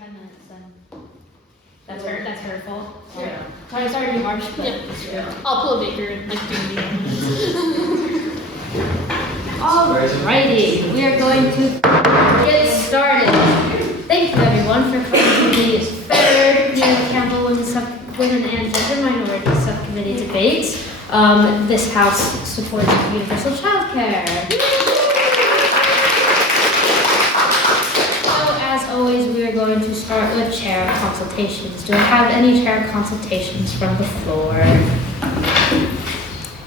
10 minutes then. That's her fault. Yeah. Sorry to be harsh, but Yeah. I'll pull a Baker and like do the Alrighty, we are going to get started. Thank you everyone for coming to the third Muriel Campbell Women and Gender Minorities Subcommittee debate. This House supports universal childcare. As always, we are going to start with chair consultations. Do I have any chair consultations from the floor?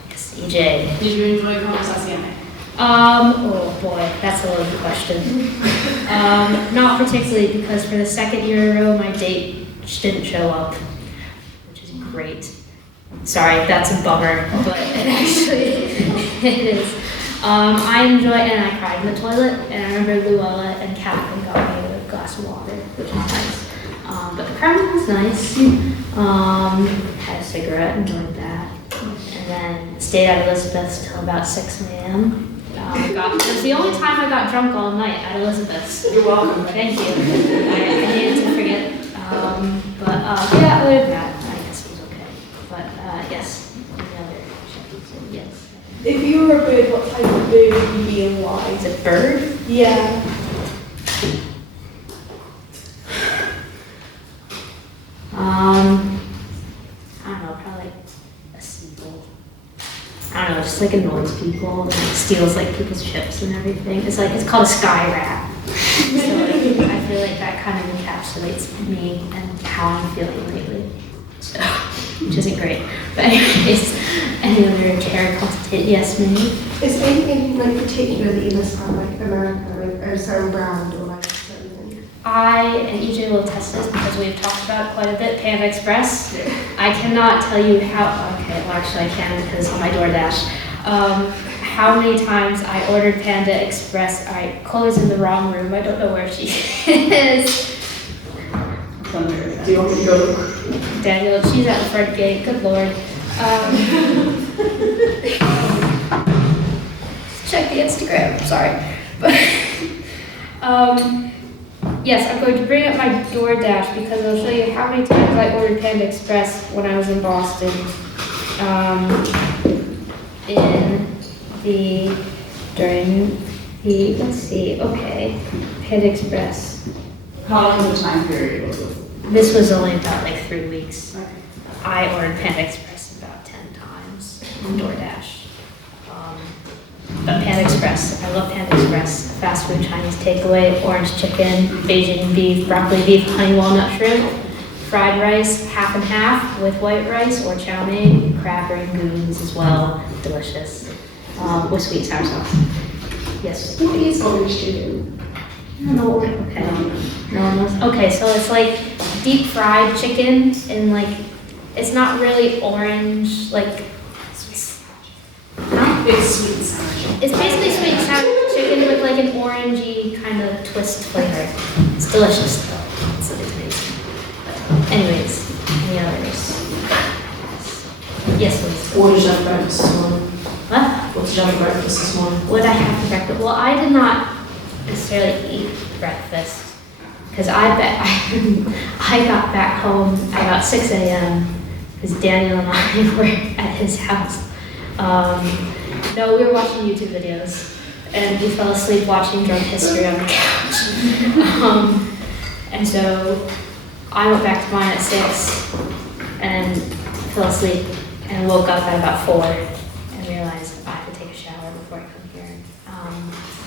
Yes, EJ. Did you enjoy conversazione? Oh boy, that's a loaded question. Not particularly, because for the second year in a row, my date didn't show up, which is great. Sorry, that's a bummer, but it actually it is. I enjoy, and I cried in the toilet, and I remember Luella and Catherine got me a glass of water, which was nice. But the crowd was nice. Had a cigarette, enjoyed that. And then stayed at Elizabeth's till about 6 a.m. It was the only time I got drunk all night at Elizabeth's. You're welcome. Thank you. I needed to forget. Yeah, other than that, I guess it was okay. But yes, any other questions? Yes. If you were a bird, what type of bird would you be and why? Is it bird? Yeah. I don't know, probably like a seagull. I don't know, just like annoys people and like steals like people's chips and everything. It's called a sky rat. So like, I feel like that kind of encapsulates me and how I'm feeling lately. So, which isn't great. But anyways, any other chair consultation? Yes, Minnie? Is there anything like particular that you miss on like America, like a certain brand or like something? I and EJ will test this because we've talked about it quite a bit, Panda Express. I cannot tell you okay, well actually I can because on my DoorDash, how many times I ordered Panda Express. Chloe's in the wrong room, I don't know where she is. Do you want me to go? Daniel, she's at the front gate, good lord. Check the Instagram, sorry. But, yes, I'm going to bring up my DoorDash because I'll show you how many times I ordered Panda Express when I was in Boston. Let's see, okay, Panda Express. How long of a time period was it? This was only about like 3 weeks. Okay. I ordered Panda Express about 10 times on DoorDash. But Panda Express, I love Panda Express. Fast food Chinese takeaway, orange chicken, Beijing beef, broccoli beef, honey walnut shrimp, fried rice, half and half with white rice or chow mein, crab rangoons as well, delicious. With sweet sour sauce. Yes. What is orange chicken? No, okay. No one knows. Okay, so it's like deep fried chicken and like, it's not really orange, like, huh? It's sweet and sour chicken. It's basically sweet and sour chicken with like an orangey kind of twist flavor. It's delicious though. It's amazing. But anyways, any others? Yes, please. What did you have for breakfast this morning? What? What did you have for breakfast this morning? What did I have for breakfast? Well, I did not necessarily eat breakfast because I got back home at about 6 a.m. because Daniel and I were at his house. No, we were watching YouTube videos and we fell asleep watching Drunk History on the couch. And so I went back to mine at 6 and fell asleep and woke up at about 4 and realized I have to take a shower before I come here.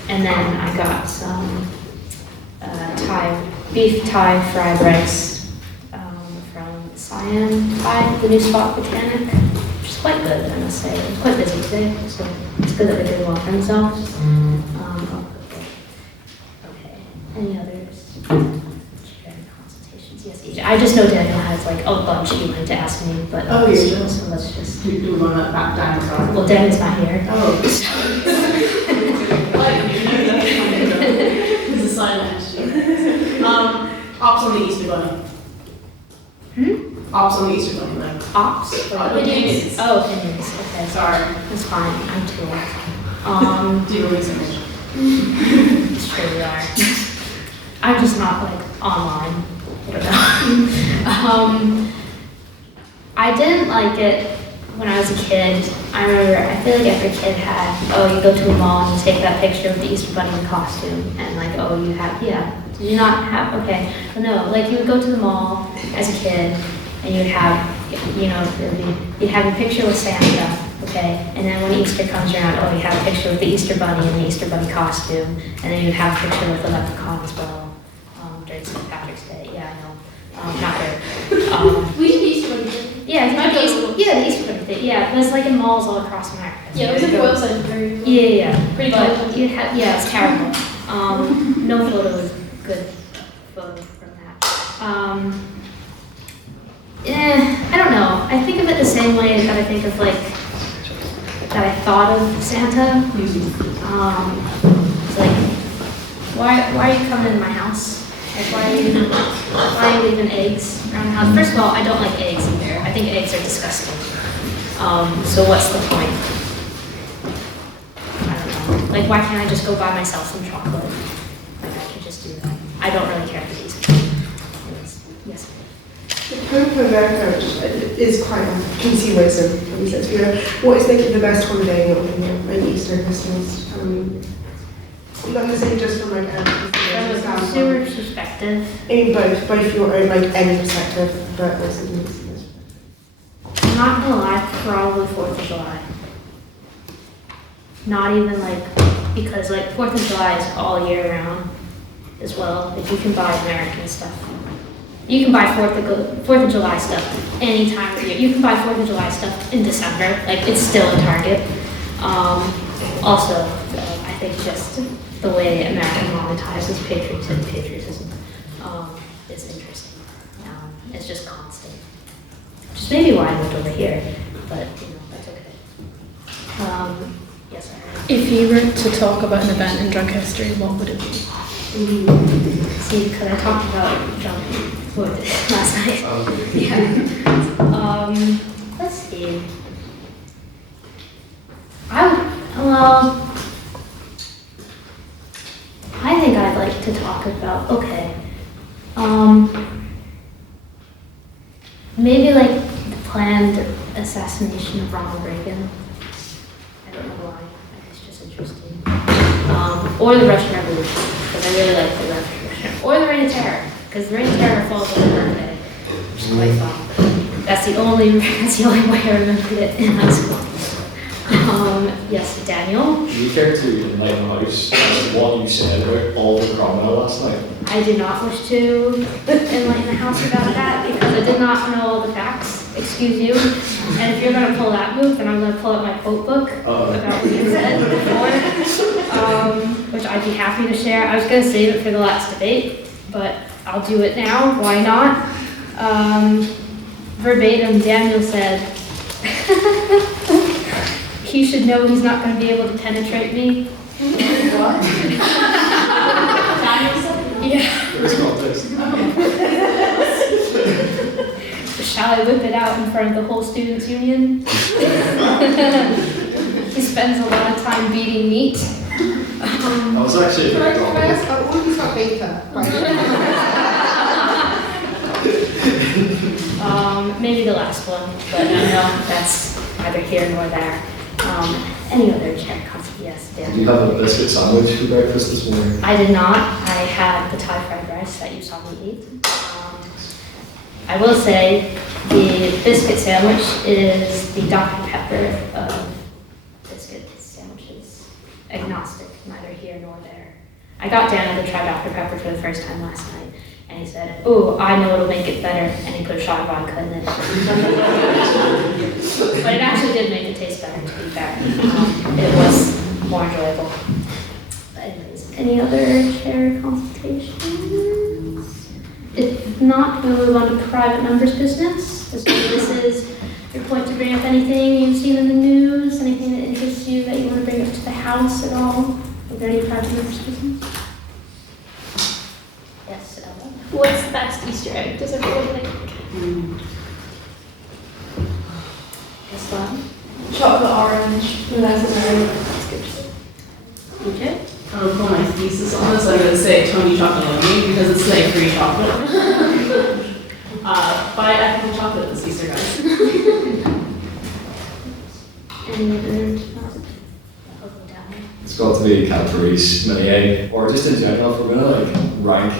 And then I got some beef Thai fried rice from Siam Thai, the new spot Botanic, which is quite good, I must say. It's quite busy today, so it's good that they did well for themselves. Okay, any others? Sharing consultations, yes, EJ. I just know Daniel has like a bunch he wanted to ask me, but Oh, yeah. so let's just. Do we want to back down from? Well, Daniel's not here. Oh. It's a silent. Ops on the Easter Bunny. Ops on the Easter Bunny, like. Ops? Opinions. Oh, opinions, okay. Sorry. That's fine, I'm too old. Do your research. It's true we are. I'm just not like online. paper though. I didn't like it when I was a kid. I remember, I feel like every kid had, oh, you go to a mall and you take that picture of the Easter Bunny in costume, and like, oh, you have, yeah. Did you not have, okay. Well, no, like you would go to the mall as a kid, and you would have, you know, you'd have a picture with Santa, okay? And then when Easter comes around, oh, you have a picture with the Easter Bunny in the Easter Bunny costume, and then you have a picture with the leprechaun as well, during St. Patrick's Day. Yeah, I know. Not her. We did Easter Bunny. Yeah, the Easter Bunny thing. Yeah, it was like in malls all across America. Yeah, it was like a website. Very cool. Yeah. Pretty But cool. you had, yeah, it's terrible. No photo was good photo from that. I don't know. I think of it the same way that I think of like, that I thought of Santa. It's like, why are you coming in my house? Like, why are you leaving eggs around the house? First of all, I don't like eggs either. I think eggs are disgusting. So what's the point? I don't know. Like, why can't I just go buy myself some chocolate? Like, I could just do that. I don't really care for these. Anyways, yes. The Pope of America is quite, can see wisdom from these sense. You know, what is like the best holiday in your opinion? Like Easter, Christmas, not necessarily just from like From a consumer perspective, in both your own like any perspective, but also the listeners. I'm not gonna lie, probably 4th of July. Not even like, because like 4th of July is all year round as well. Like you can buy American stuff. You can buy 4th of July stuff any time of year. You can buy 4th of July stuff in December. Like it's still a Target. Also, I think just the way America monetizes patriotism is interesting. It's just constant. Which is maybe why I moved over here, but you know, that's okay. Yes, sir. If you were to talk about an event in drug history, what would it be? See, because I talked about drunk food last night. Yeah. Let's see. I think I'd like to talk about, maybe like the planned assassination of Ronald Reagan. I don't know why, it's just interesting. Or the Russian Revolution, because I really like the Russian Revolution. Or the Reign of Terror, because the Reign of Terror falls on my birthday, which is quite fun. That's the only way I remembered it in high school. Yes, Daniel? Do you care to enlighten the House as to what you said about Oliver Cromwell last night? I do not wish to enlighten the House about that because I did not know all the facts. Excuse you. And if you're going to pull that move, then I'm going to pull out my quote book about what you said before, which I'd be happy to share. I was going to save it for the last debate, but I'll do it now. Why not? Verbatim, Daniel said, he should know he's not going to be able to penetrate me. What? Daniel said? Yeah. There is context. Shall I whip it out in front of the whole students' union? He spends a lot of time beating meat. I was actually a bit What if he's got beta? Maybe the last one, but I know that's neither here nor there. Any other chair comments? Yes, Dan. Did you have a biscuit sandwich for breakfast this morning? I did not. I had the Thai fried rice that you saw me eat. I will say the biscuit sandwich is the Dr. Pepper of biscuit sandwiches. Agnostic, neither here nor there. I got Daniel to try Dr. Pepper for the first time last night, and he said, "Oh, I know it'll make it better," and he put a shot of vodka in it. But it actually did make it taste better, to be fair. It was more enjoyable. But anyways, any other chair consultations? If not, we'll move on to private members' business. This is your point to bring up anything you've seen in the news, anything that interests you that you want to bring up to the House at all. Are there any private members' business? Yes, Ella. What's the best Easter egg? Does everyone think? Yes, Bob. Chocolate orange. That's good. EJ? I'm gonna pull my thesis on this. I'm gonna say Tony chocolate only because it's like free chocolate. Buy ethical chocolate this Easter, guys. Any other? It's got to be Cadbury's mini egg, or just in general, if we're gonna like rank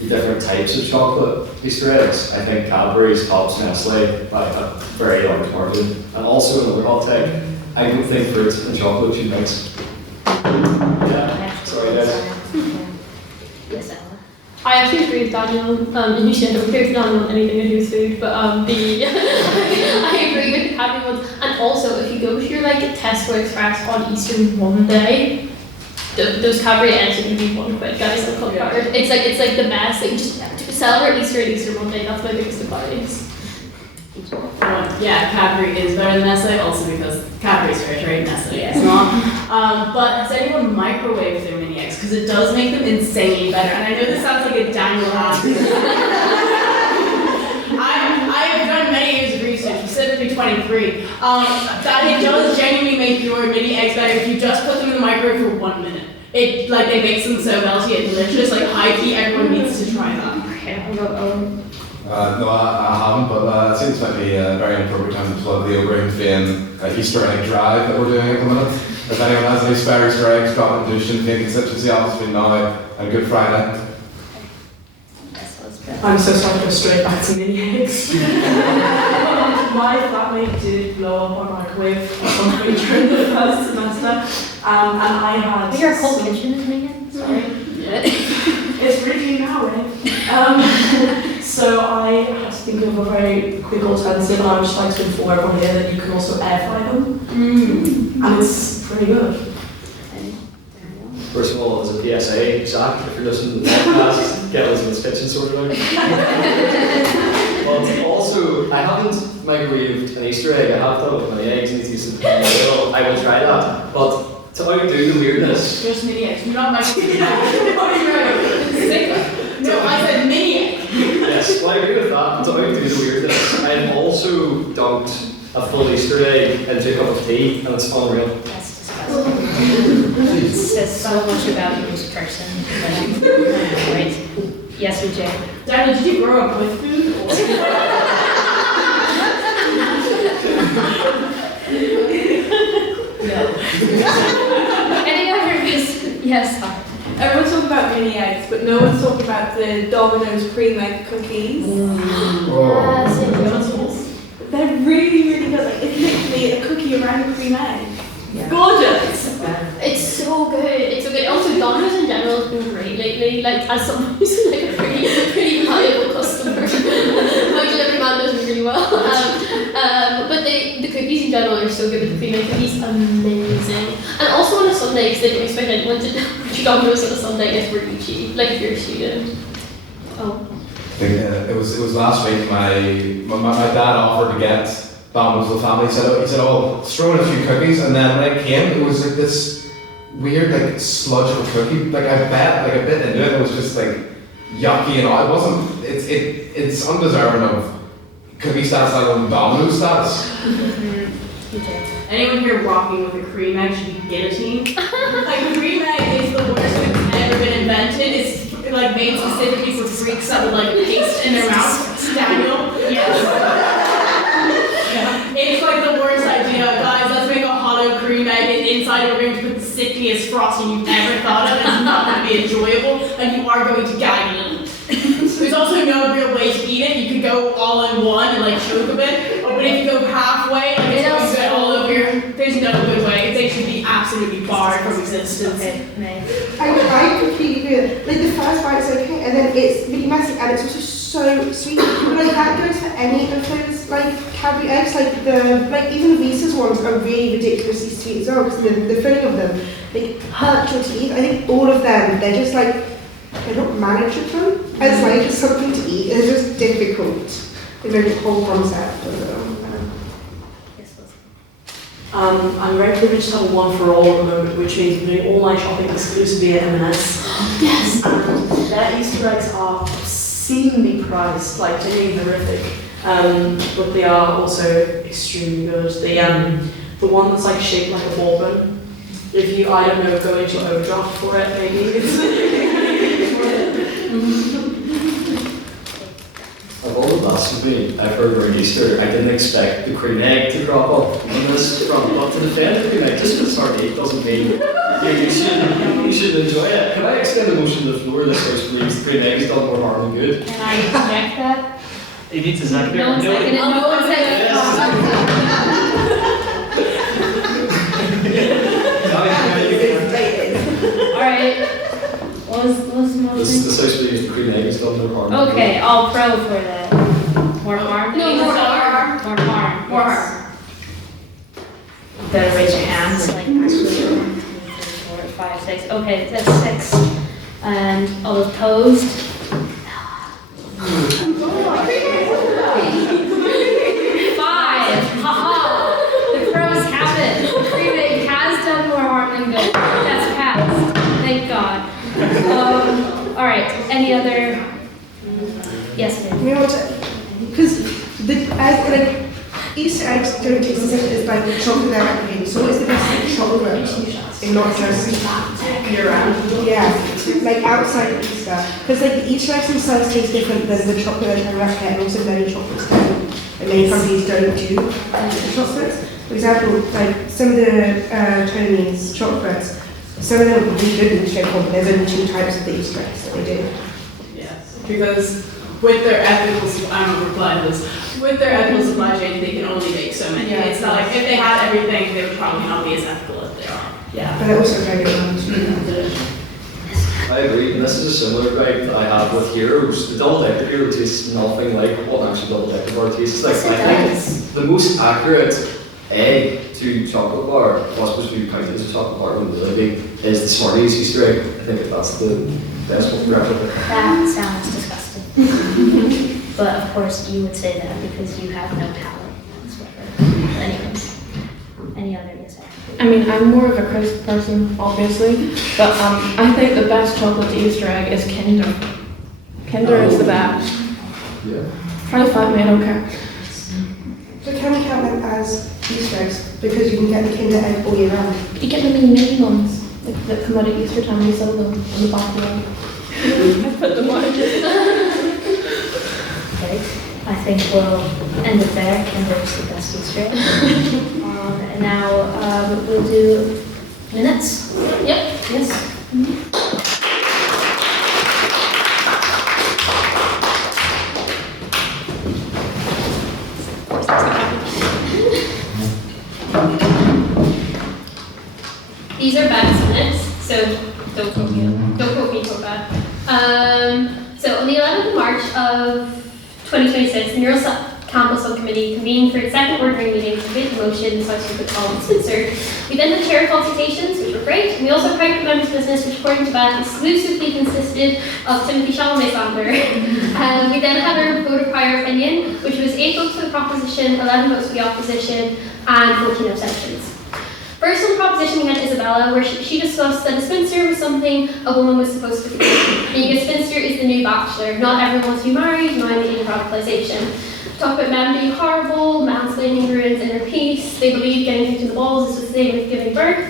the different types of chocolate Easter eggs, I think Cadbury's tops Nestle by a very large margin. And also another hot take, I don't think fruit and chocolate should mix. Yeah, sorry guys. Yes, Ella. I actually agree with Daniel. And usually I don't agree with Daniel on anything to do with food, but I agree with the Cadbury ones. And also, if you go to your like Tesco Express on Easter Monday, those Cadbury eggs are gonna be £1, guys. On Club Card. It's like the best. Like just to celebrate Easter and Easter Monday. That's my biggest advice. Yeah, Cadbury is better than Nestle, also because Cadbury's fair trade, Nestle is not. But has anyone microwaved their mini eggs? Because it does make them insanely better. And I know this sounds like a Daniel ask. I have done many years of research, specifically 23, that it does genuinely make your mini eggs better if you just put them in the microwave for 1 minute. It makes them so melty and delicious. Like high key, everyone needs to try that. Okay, I'll go. No, I haven't, but I think this might be a very appropriate time to plug the O'Brien Easter egg drive that we're doing at the minute. If anyone has any spare Easter eggs, drop them in Dushin, Fake Constituency Office between now and Good Friday. I'm so sorry to go straight back to mini eggs. My flatmate did blow up our microwave at some point during the first semester, and I had. Your whole kitchen is making. Sorry. It's really now, right? So I had to think of a very quick alternative, and I would just like to inform everyone here that you can also air fry them, and it's pretty good. First of all, as a PSA, Zach, if you're listening to the podcast, get Elizabeth's kitchen sorted out. But also, I haven't microwaved an Easter egg. I have done it with my eggs and it's used to I will try that. But to outdo the weirdness. Just mini eggs. You're not microwaving eggs. No, I said mini egg. Yes, well, I agree with that. To outdo the weirdness, I've also dunked a full Easter egg into a cup of tea, and it's unreal. That's disgusting. It says so much about you as a person. Right. Yes, EJ. Daniel, did you grow up with food? No. Any other views? Yes. Everyone's talking about mini eggs, but no one's talking about the Domino's cream egg cookies. They're really, really good. Like, it's literally a cookie around a cream egg. Yeah. Gorgeous. It's so good. It's so good. Also, Domino's in general has been great lately. Like as someone who's like a pretty valuable customer, my delivery man knows me really well. But the cookies in general are so good. The cream egg cookies, amazing. And also on a Sunday, because they don't expect anyone to Domino's on a Sunday, it's really cheap. Like if you're a student. Oh. I think, it was last week. My dad offered to get Domino's for the family. He said, "Oh, throw in a few cookies." And then when it came, it was like this weird like sludge of a cookie. Like I bet, like a bit into it, it was just like yucky and all. It wasn't. It's undeserving of cookie status, like on Domino's status. Anyone here rocking with a cream egg should be guillotined. Like, cream egg is the worst thing that's ever been invented. It's like made specifically for freaks that would like paste in their mouth. Daniel? Yes. It's like the worst idea. Guys, let's make a hollow cream egg and inside we're going to put the sickiest frosting you've ever thought of. It's not going to be enjoyable and you are going to gag a little. There's also no real way to eat it. You could go all in one and like choke a bit, but if you go halfway, like it's going to get all over your. There's no good way. They should be absolutely barred from existence. I completely agree. Like the first bite's okay, and then it's really messy, and it's also so sweet. But like that goes for any of those like Cadbury eggs. Like even Reese's ones are really ridiculously sweet as well because the filling of them like hurt your teeth. I think all of them, they're just like. They're not manageable. It's like just something to eat. It's just difficult. The whole concept of it. I'm very privileged to have a one for all at the moment, which means I'm doing all my shopping exclusively at M&S. Yes. And their Easter eggs are obscenely priced, like genuinely horrific. But they are also extremely good. The one that's like shaped like a bourbon if you, I don't know, go into overdraft for it, maybe. Of all the blasphemy I've heard around Easter, I didn't expect the cream egg to crop up on this front, but to defend the cream egg just because it's hard to eat doesn't mean you should enjoy it. Can I extend the motion to the floor? This house believes the cream egg has done more harm than good. Can I inject that? You need to second it. No one seconded it. No one seconded it. Alright. What was the motion? This house believes the cream egg has done more harm than good. Okay, all pro for the more harm. No, more harm. More harm. More yes. harm. Better raise your hands, like actually 1, 2, 3, 4, 5, 6. Okay, that's 6. And all opposed? 5. Haha. The pros have it. The cream egg has done more harm than good. That's passed. Thank God. All right. Any other? Yes, ma'am. You know what? Because like Easter eggs don't taste the same as like the chocolate they're wrapped. So what is the best chocolate and not just Year round. yeah, like outside of Easter? Because like the Easter eggs themselves taste different than the chocolate they're trying to wrap, and also many chocolates don't, and many companies don't do chocolates. For example, like some of the Tony's chocolates, some of them are really good and straightforward, but there's only 2 types of the Easter eggs that they do. Yes, because with their ethical, I'm going to reply to this, with their ethical supply chain, they can only make so many. Yeah. It's not like, if they had everything, they would probably not be as ethical as they are. Yeah. But they're also very good. I agree, and this is a similar gripe that I have with Heroes. The double decker hero tastes nothing like what an actual double decker bar tastes like. Yes, it I think does. the most accurate egg to chocolate bar, what's supposed to be counted as a chocolate bar when really big, is the Smarties Easter egg. I think that's the best one to replicate. That sounds disgusting. But of course, you would say that because you have no palate. That's what anyways. Any other? Yes, I mean, I'm more of a crisp person, obviously, but I think the best chocolate Easter egg is Kinder. Kinder is the best. Yeah. Try to fight me, I don't care. So can we count them as Easter eggs? Because you can get the Kinder egg all year round. You get the mini ones like, that come out at Easter time, we sell them on the back row. I put them on. Okay, I think we'll end it there. Kinder's the best Easter egg. And now we'll do minutes. Yep. Yes. These are Beth's minutes, so don't quote me for that. So on the 11th of March of 2026, the Muriel Campbell Subcommittee convened for its second ordinary meeting to debate the motion the House Supports Universal. We then had chair consultations, which were great, and we also had private members' business, which according to Beth exclusively consisted of Timothy Chalamet-Sander. We then had our vote of prior opinion, which was 8 votes for the proposition, 11 votes for the opposition, and 14 abstentions. First on the proposition we had Isabella, where she discussed that a spinster was something a woman was supposed to be. Being a spinster is the new bachelor. Not everyone wants to be married, no advocating radicalisation. Talk about men being horrible, mansplaining ruins inner peace. They believe getting kicked in the balls is the same as giving birth.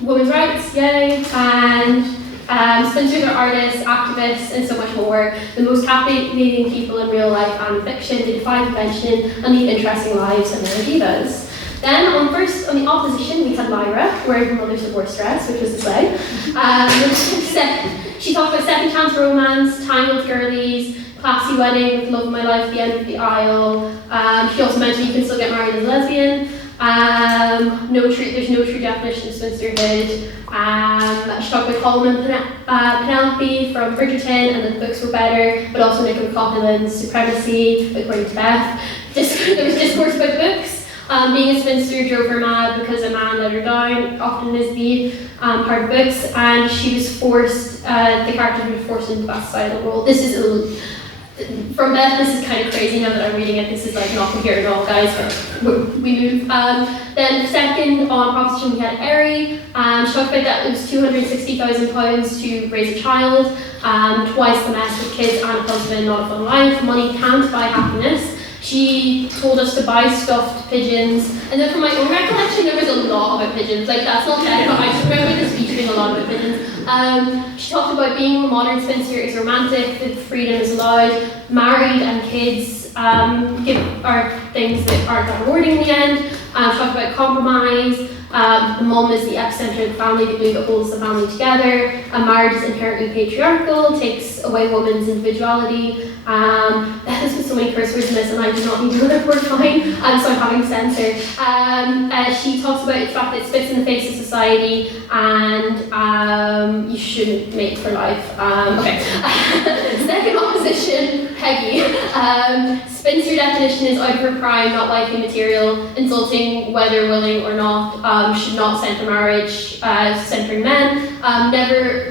Women's rights, yay, and spinsters are artists, activists, and so much more. The most captivating people in real life and fiction. They defy convention and lead interesting lives, and they're divas. Then on the opposition, we had Lyra, wearing her mother's divorce dress, which was this way. She talked about second chance romance, tangled girlies, classy wedding with love of my life at the end of the aisle. She also mentioned you can still get married as a lesbian. There's no true definition of spinsterhood. She talked about Colin and Penelope from Bridgerton, and that the books were better, but also Nicola Coughlin's supremacy, according to Beth. There was discourse about books. Being a spinster drove her mad because a man let her down, often is the part of books, and she was forced, the character was forced into that societal role. This is, from Beth, this is kind of crazy now that I'm reading it. This is like not here at all, guys. We move. Then second on proposition we had Eri. She talked about that it was £260,000 to raise a child, twice the mess with kids and a husband, not a fun life. Money can't buy happiness. She told us to buy stuffed pigeons, and then from my own recollection, there was a lot about pigeons. Like, that's not technical, I just remember the speech being a lot about pigeons. She talked about being a modern spinster is romantic, that freedom is allowed, married and kids are things that aren't that rewarding in the end. Talked about compromise. The mom is the epicenter of the family, the glue that holds the family together. Marriage is inherently patriarchal, takes away women's individuality. That has been so many curse words in this, and I do not need another word fine, so I'm having to censor. She talks about the fact that it spits in the face of society, and you shouldn't mate for life. Okay. Second opposition, Peggy. Spinster definition is out of her prime, not wifey material, insulting whether willing or not, should not center marriage, centering men.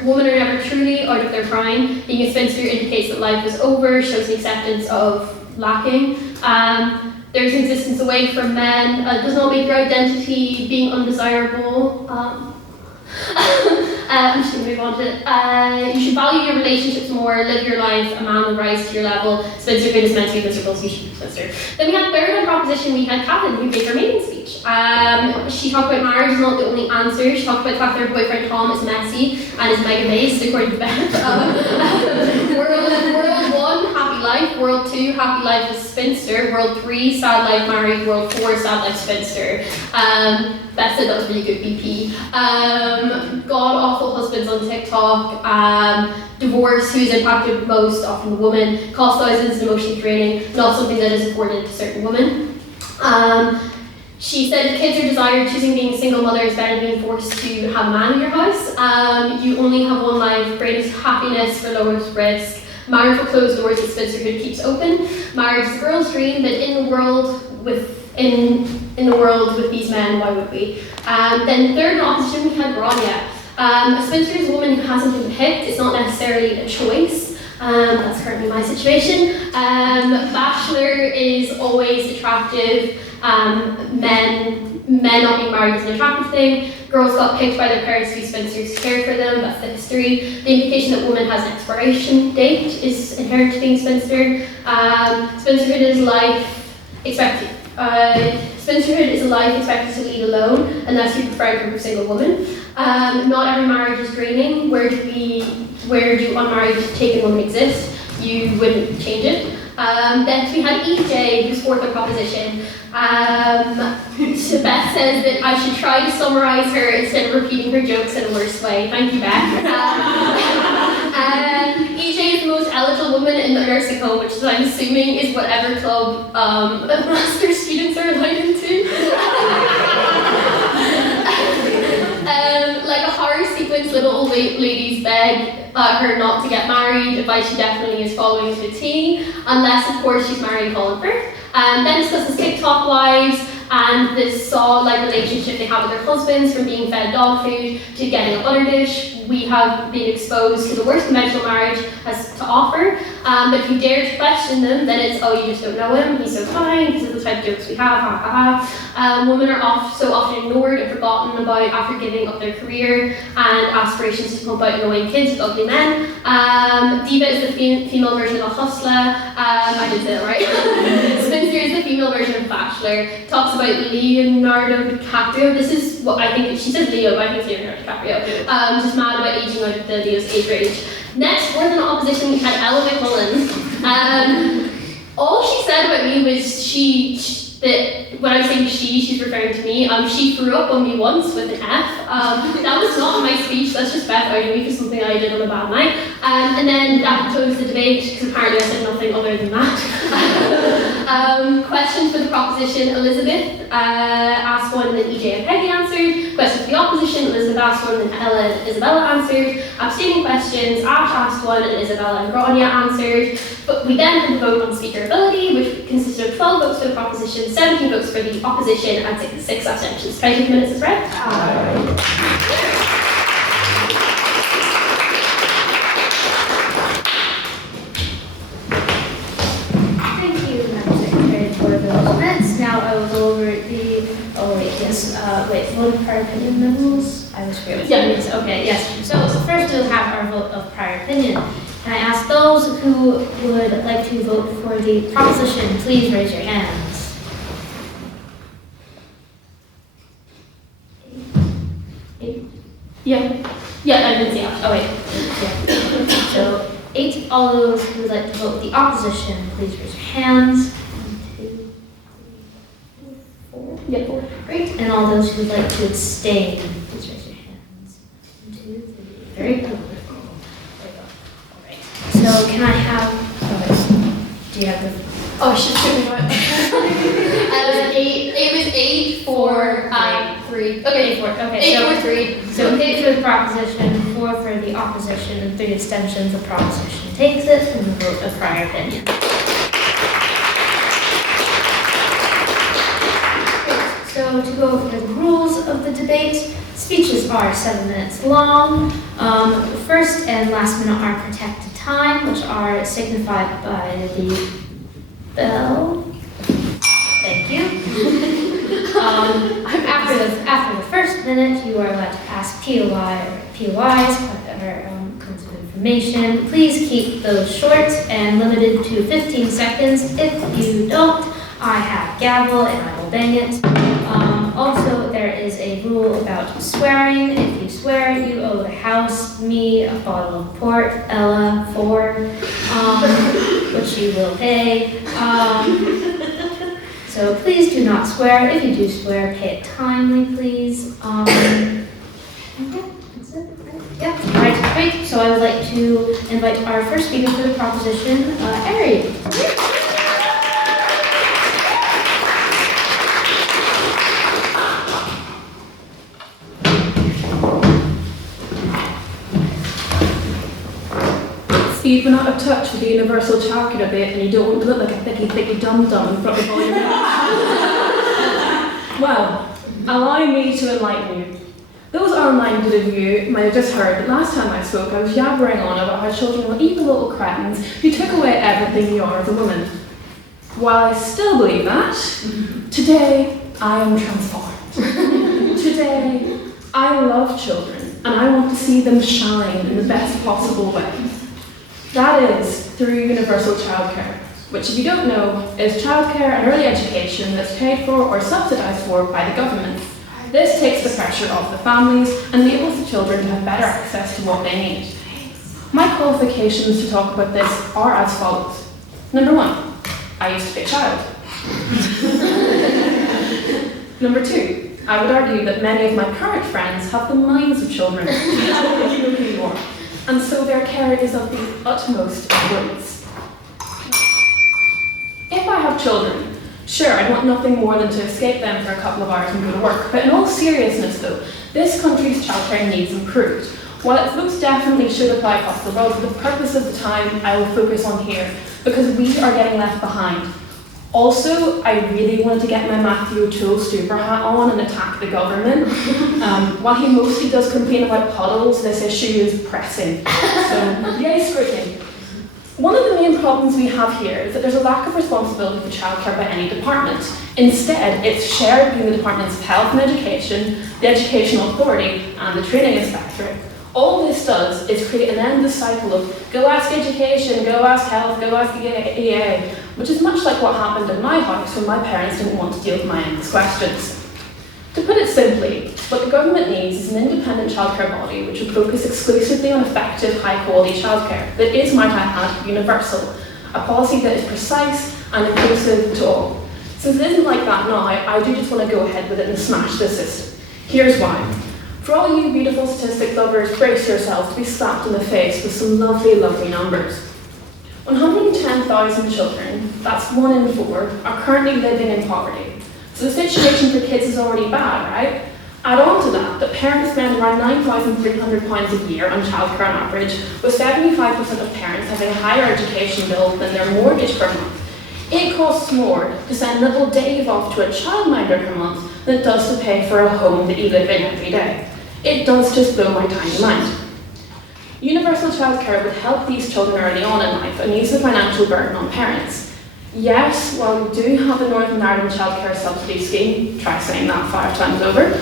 Women are never truly out of their prime. Being a spinster indicates that life is over, shows the acceptance of lacking. There's an existence away from men, does not make your identity being undesirable. I'm just going to move on to it. You should value your relationships more, live your life, a man will rise to your level. Spinsterhood is meant to be miserable, so you should be spinster. Then we had third on proposition, we had Catherine, who gave her maiden speech. She talked about marriage is not the only answer. She talked about the fact that her boyfriend Tom is messy and is mega based, according to Beth. World 1, happy life. World 2, happy life is spinster. World 3, sad life married. World 4, sad life spinster. Beth said that was really good BP. God awful husbands on TikTok. Divorce, who is impacted most, often the woman. Cost thousands, emotionally draining, not something that is afforded to certain women. She said if kids are desired, choosing being a single mother is better than being forced to have a man in your house. You only have one life, greatest happiness for lowest risk. Marriage will close doors that spinsterhood keeps open. Marriage is a girl's dream, but in the world with these men, why would we? Then third in opposition, we had Grania. A spinster is a woman who hasn't been picked. It's not necessarily a choice. That's currently my situation. Bachelor is always attractive. Men not being married is an attractive thing. Girls got picked by their parents to be spinsters to care for them. That's the history. The implication that woman has an expiration date is inherent to being spinster. Spinsterhood is life expected. Spinsterhood is a life expected to lead alone, unless you prefer a group of single women. Not every marriage is draining. Where do unmarried taken women exist? You wouldn't change it. Then we had EJ, who's fourth on proposition. Beth says that I should try to summarize her instead of repeating her jokes in a worse way. Thank you, Beth. EJ is the most eligible woman in the nursing home, which I'm assuming is whatever club master's students are allowed into. Like a horror sequence, little old ladies beg her not to get married, advice she definitely is following to a T, unless of course she's marrying Colin Firth. Then discusses TikTok wives and this saw-like relationship they have with their husbands, from being fed dog food to getting a butter dish. We have been exposed to the worst conventional marriage has to offer, but if you dare to question them, then it's, oh, you just don't know him, he's so kind, these are the type of jokes we have, ha ha ha. Women are so often ignored and forgotten about after giving up their career and aspirations to pump out annoying kids with ugly men. Diva is the female version of a hustler. I did say that right. Spinster is the female version of Bachelor. Talks about Leonardo DiCaprio. This is what I think, she says Leo, but I think it's Leonardo DiCaprio. Just mad about aging out of the Leo's age range. Next, fourth in opposition, we had Eri McCrea. All she said about me was that when I'm saying she's referring to me. She threw up on me once with an F. That was not my speech, that's just Beth outing me for something I did on a bad night. And then that closed the debate, because apparently I said nothing other than that. Questions for the proposition, Elizabeth asked one and then EJ and Peggy answered. Questions for the opposition, Elizabeth asked one and then Ella and Isabella answered. Abstaining questions, Ash asked one and Isabella and Grania answered. But we then had the vote on speaker ability, which consisted of 12 votes for the proposition, 17 votes for the opposition, and 6 abstentions. Can I take minutes as read? Thank you, Madam Secretary, for those minutes. Now I will go over the, vote of prior opinion then rules. I was clear with Yeah. you. Okay, yes. So first we'll have our vote of prior opinion. Can I ask those who would like to vote for the proposition, please raise your hands. Eight. Yeah. Yeah, I didn't see that. Oh, wait. Yeah. So, 8. All those who would like to vote the opposition, please raise your hands. 1, 2, 3, 4. Yeah, 4. Great. And all those who would like to abstain, please raise your hands. 1, 2, 3. Very good. There we go. All right. So, can I have, do you have the, Oh, I should show you what. It was 8, 4, 3. Okay, 4? Okay, 8, so, 4, 3. so 8 for the proposition, 4 for the opposition, and 3 abstentions. The proposition takes it, and the vote of prior opinion. So to go over the rules of the debate, speeches are 7 minutes long. First and last minute are protected time, which are signified by the bell. Thank you. After the first minute, you are allowed to ask POIs, or kinds of information. Please keep those short and limited to 15 seconds. If you don't, I have gavel and I will bang it. Also, there is a rule about swearing. If you swear, you owe the house, me, a bottle of port, Ella, 4, which you will pay. So please do not swear. If you do swear, pay it timely, please. Okay, that's it, right? Yeah, all right, great. So I would like to invite our first speaker for the proposition, Eri. Steve, we're not out of touch with the universal childcare debate, and you don't want to look like a thicky dum-dum in front of all your Well, allow me to enlighten you. Those unminded of you might have just heard that last time I spoke, I was yabbering on about how children were evil little cretins who took away everything you are as a woman. While I still believe that, today I am transformed. Today, I love children, and I want to see them shine in the best possible way. That is through universal childcare, which, if you don't know, is childcare and early education that's paid for or subsidised for by the government. This takes the pressure off the families and enables the children to have better access to what they need. My qualifications to talk about this are as follows. Number 1, I used to be a child. Number 2, I would argue that many of my current friends have the minds of children, and so their care is of the utmost importance. If I have children, sure, I want nothing more than to escape them for a couple of hours and go to work, but in all seriousness though, this country's childcare needs improved. While it most definitely should apply across the world, for the purpose of the time, I will focus on here, because we are getting left behind. Also, I really wanted to get my Matthew O'Toole super hat on and attack the government. While he mostly does complain about puddles, this issue is pressing. So, yay scrutiny. One of the main problems we have here is that there's a lack of responsibility for childcare by any department. Instead, it's shared between the Departments of Health and Education, the Educational Authority, and the Training Inspectorate. All this does is create an endless cycle of go ask education, go ask health, go ask EA, which is much like what happened in my house when my parents didn't want to deal with my endless questions. To put it simply, what the government needs is an independent childcare body which will focus exclusively on effective, high-quality childcare that is, might I add, universal, a policy that is precise and inclusive to all. Since it isn't like that now, I do just want to go ahead with it and smash this system. Here's why. For all you beautiful statistics lovers, brace yourselves to be slapped in the face with some lovely, lovely numbers. 110,000 children, that's 1 in 4, are currently living in poverty. So the situation for kids is already bad, right? Add on to that parents spend around £9,300 a year on childcare on average, with 75% of parents having a higher education bill than their mortgage per month. It costs more to send little Dave off to a childminder per month than it does to pay for a home that you live in every day. It does just blow my tiny mind. Universal childcare would help these children early on in life and ease the financial burden on parents. Yes, while we do have the Northern Ireland Childcare Subsidy Scheme, try saying that 5 times over,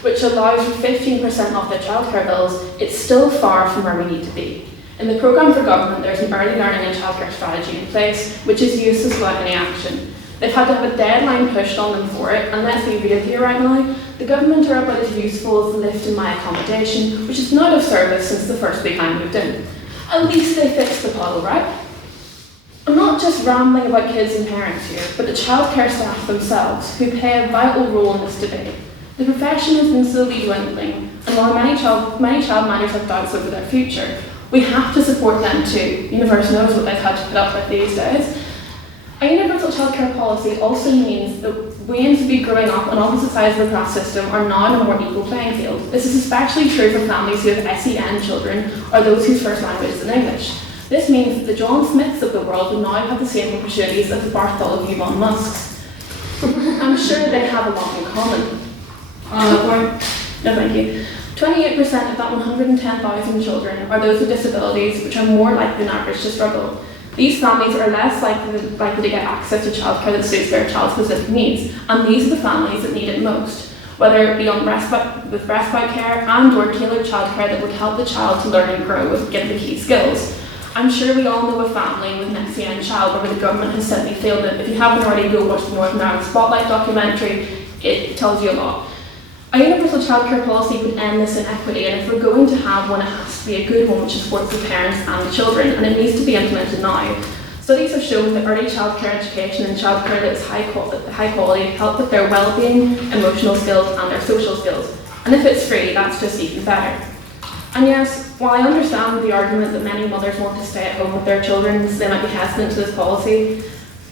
which allows for 15% off their childcare bills, it's still far from where we need to be. In the programme for government, there's an early learning and childcare strategy in place, which is useless without any action. They've had to have a deadline pushed on them for it, and let's be real here right now, the government are about as useful as the lift in my accommodation, which has been out of service since the first week I moved in. At least they fixed the puddle, right? I'm not just rambling about kids and parents here, but the childcare staff themselves, who play a vital role in this debate. The profession has been slowly dwindling, and while many childminders have doubts over their future, we have to support them too. Universe knows what they've had to put up with these days. A universal childcare policy also means that we aim to be growing up on opposite sides of the class system are now on a more equal playing field. This is especially true for families who have SEN children or those whose first language is in English. This means that the John Smiths of the world will now have the same opportunities as the Bartholomew von Musks. I'm sure they have a lot in common. No, thank you. 28% of that 110,000 children are those with disabilities, which are more likely than average to struggle. These families are less likely to get access to childcare that suits their child's specific needs, and these are the families that need it most, whether it be on respite care and or tailored childcare that would help the child to learn and grow with the key skills. I'm sure we all know a family with an SEN child where the government has simply failed it. If you haven't already, go watch the Northern Ireland Spotlight documentary, it tells you a lot. A universal childcare policy would end this inequity, and if we're going to have one, it has to be a good one which supports the parents and the children, and it needs to be implemented now. Studies have shown that early childcare education and childcare that is high quality help with their well-being, emotional skills and their social skills. And if it's free, that's just even better. And yes, while I understand the argument that many mothers want to stay at home with their children, so they might be hesitant to this policy,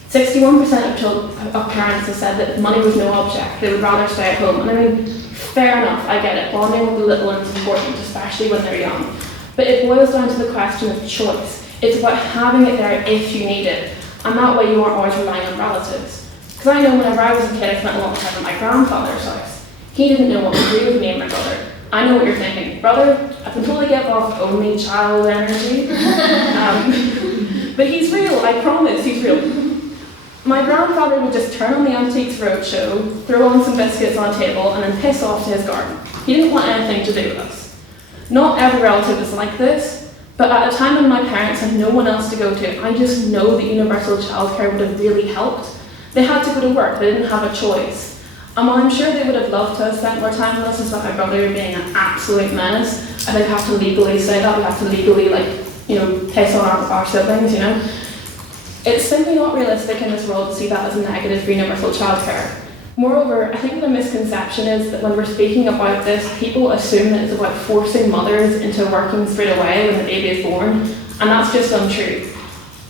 61% of parents have said that if money was no object, they would rather stay at home. And I mean, fair enough, I get it. Bonding with the little ones is important, especially when they're young. But it boils down to the question of choice. It's about having it there if you need it. And that way you aren't always relying on relatives. Because I know whenever I was a kid, I spent a lot of time at my grandfather's house. He didn't know what to do with me and my brother. I know what you're thinking. Brother, I can totally give off only child energy. But he's real, I promise, he's real. My grandfather would just turn on the Antiques Roadshow, throw on some biscuits on a table, and then piss off to his garden. He didn't want anything to do with us. Not every relative is like this, but at a time when my parents had no one else to go to, I just know that universal childcare would have really helped. They had to go to work, they didn't have a choice. And while I'm sure they would have loved to have spent more time with us and spent my brother being an absolute menace, I think I have to legally say that, we have to legally, piss on our siblings, It's simply not realistic in this world to see that as a negative for universal childcare. Moreover, I think the misconception is that when we're speaking about this, people assume that it's about forcing mothers into working straight away when the baby is born, and that's just untrue.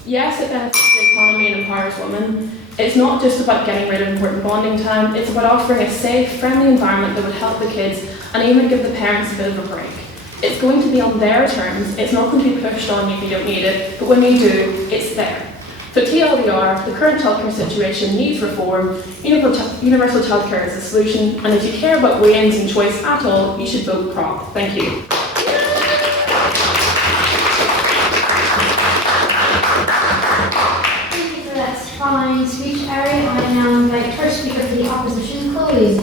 Yes, it benefits the economy and empowers women. It's not just about getting rid of important bonding time, it's about offering a safe, friendly environment that would help the kids and even give the parents a bit of a break. It's going to be on their terms, it's not going to be pushed on you if you don't need it, but when you do, it's there. So TLDR, the current childcare situation needs reform, universal childcare is the solution, and if you care about weigh-ins and choice at all, you should vote PROP. Thank you. Thank you for that fine speech, Eri. I now invite first speaker for the opposition, Chloe.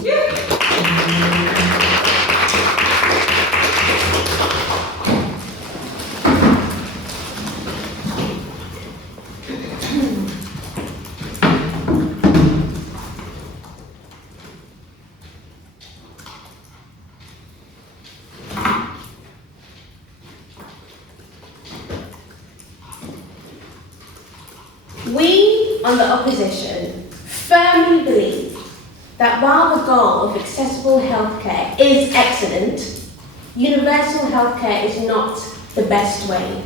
We, on the opposition, firmly believe that while the goal of accessible healthcare is excellent, universal healthcare is not the best way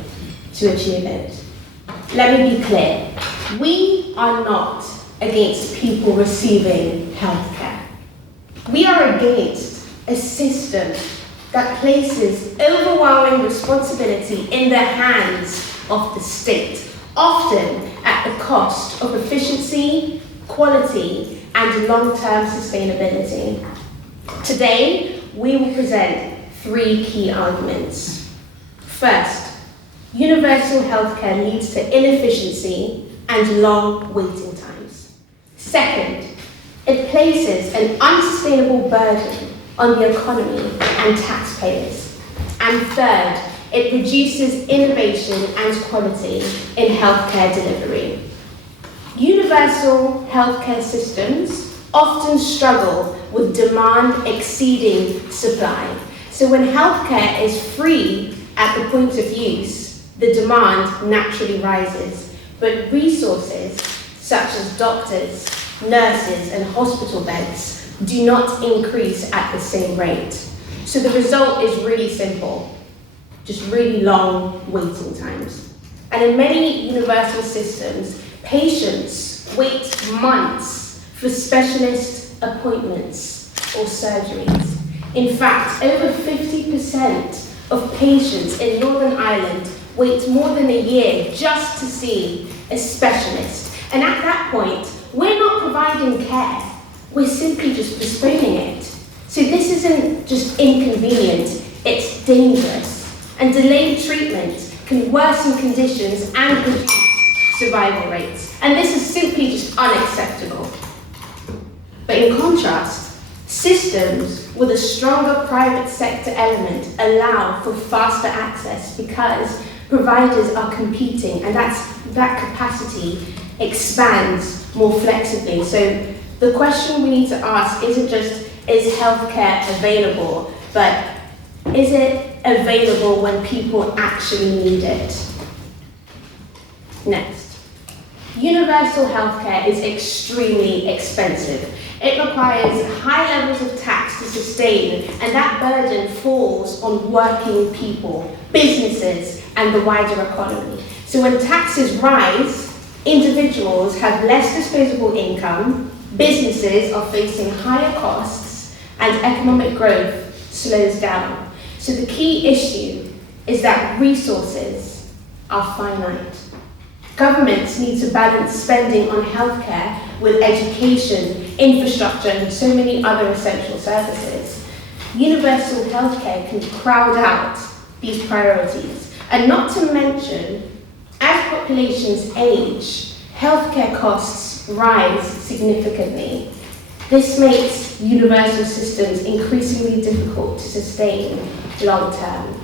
to achieve it. Let me be clear. We are not against people receiving healthcare. We are against a system that places overwhelming responsibility in the hands of the state, often at the cost of efficiency, quality, and long-term sustainability. Today, we will present 3 key arguments. First, universal healthcare leads to inefficiency and long waiting times. Second, it places an unsustainable burden on the economy and taxpayers. And third, it reduces innovation and quality in healthcare delivery. Universal healthcare systems often struggle with demand exceeding supply. So when healthcare is free at the point of use, the demand naturally rises. But resources, such as doctors, nurses, and hospital beds, do not increase at the same rate. So the result is really simple, just really long waiting times. And in many universal systems, patients wait months for specialist appointments or surgeries. In fact, over 50% of patients in Northern Ireland wait more than a year just to see a specialist. And at that point, we're not providing care, we're simply just postponing it. So this isn't just inconvenient, it's dangerous. And delayed treatment can worsen conditions and reduce survival rates. And this is simply just unacceptable. But in contrast, systems with a stronger private sector element allow for faster access because providers are competing, and that capacity expands more flexibly. So the question we need to ask isn't just, is healthcare available, but is it available when people actually need it? Next. Universal healthcare is extremely expensive. It requires high levels of tax to sustain, and that burden falls on working people, businesses, and the wider economy. So when taxes rise, individuals have less disposable income, businesses are facing higher costs, and economic growth slows down. So the key issue is that resources are finite. Governments need to balance spending on healthcare with education, infrastructure, and so many other essential services. Universal healthcare can crowd out these priorities. And not to mention, as populations age, healthcare costs rise significantly. This makes universal systems increasingly difficult to sustain long term.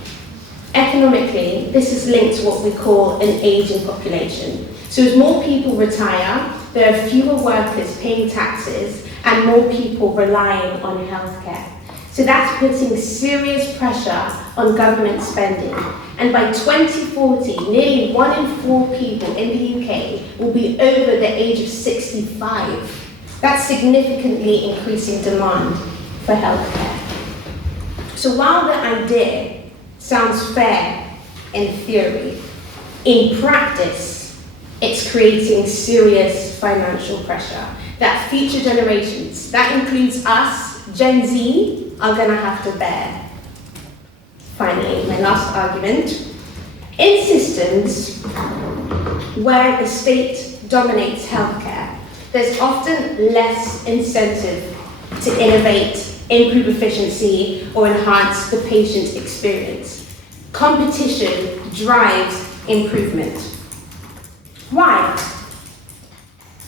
Economically, this is linked to what we call an aging population. So as more people retire, there are fewer workers paying taxes and more people relying on healthcare. So that's putting serious pressure on government spending. And by 2040, nearly 1 in 4 people in the UK will be over the age of 65. That's significantly increasing demand for healthcare. So while the idea sounds fair in theory, in practice, it's creating serious financial pressure that future generations, that includes us, Gen Z, are going to have to bear. Finally, my last argument. In systems where the state dominates healthcare, there's often less incentive to innovate, improve efficiency, or enhance the patient experience. Competition drives improvement. Why?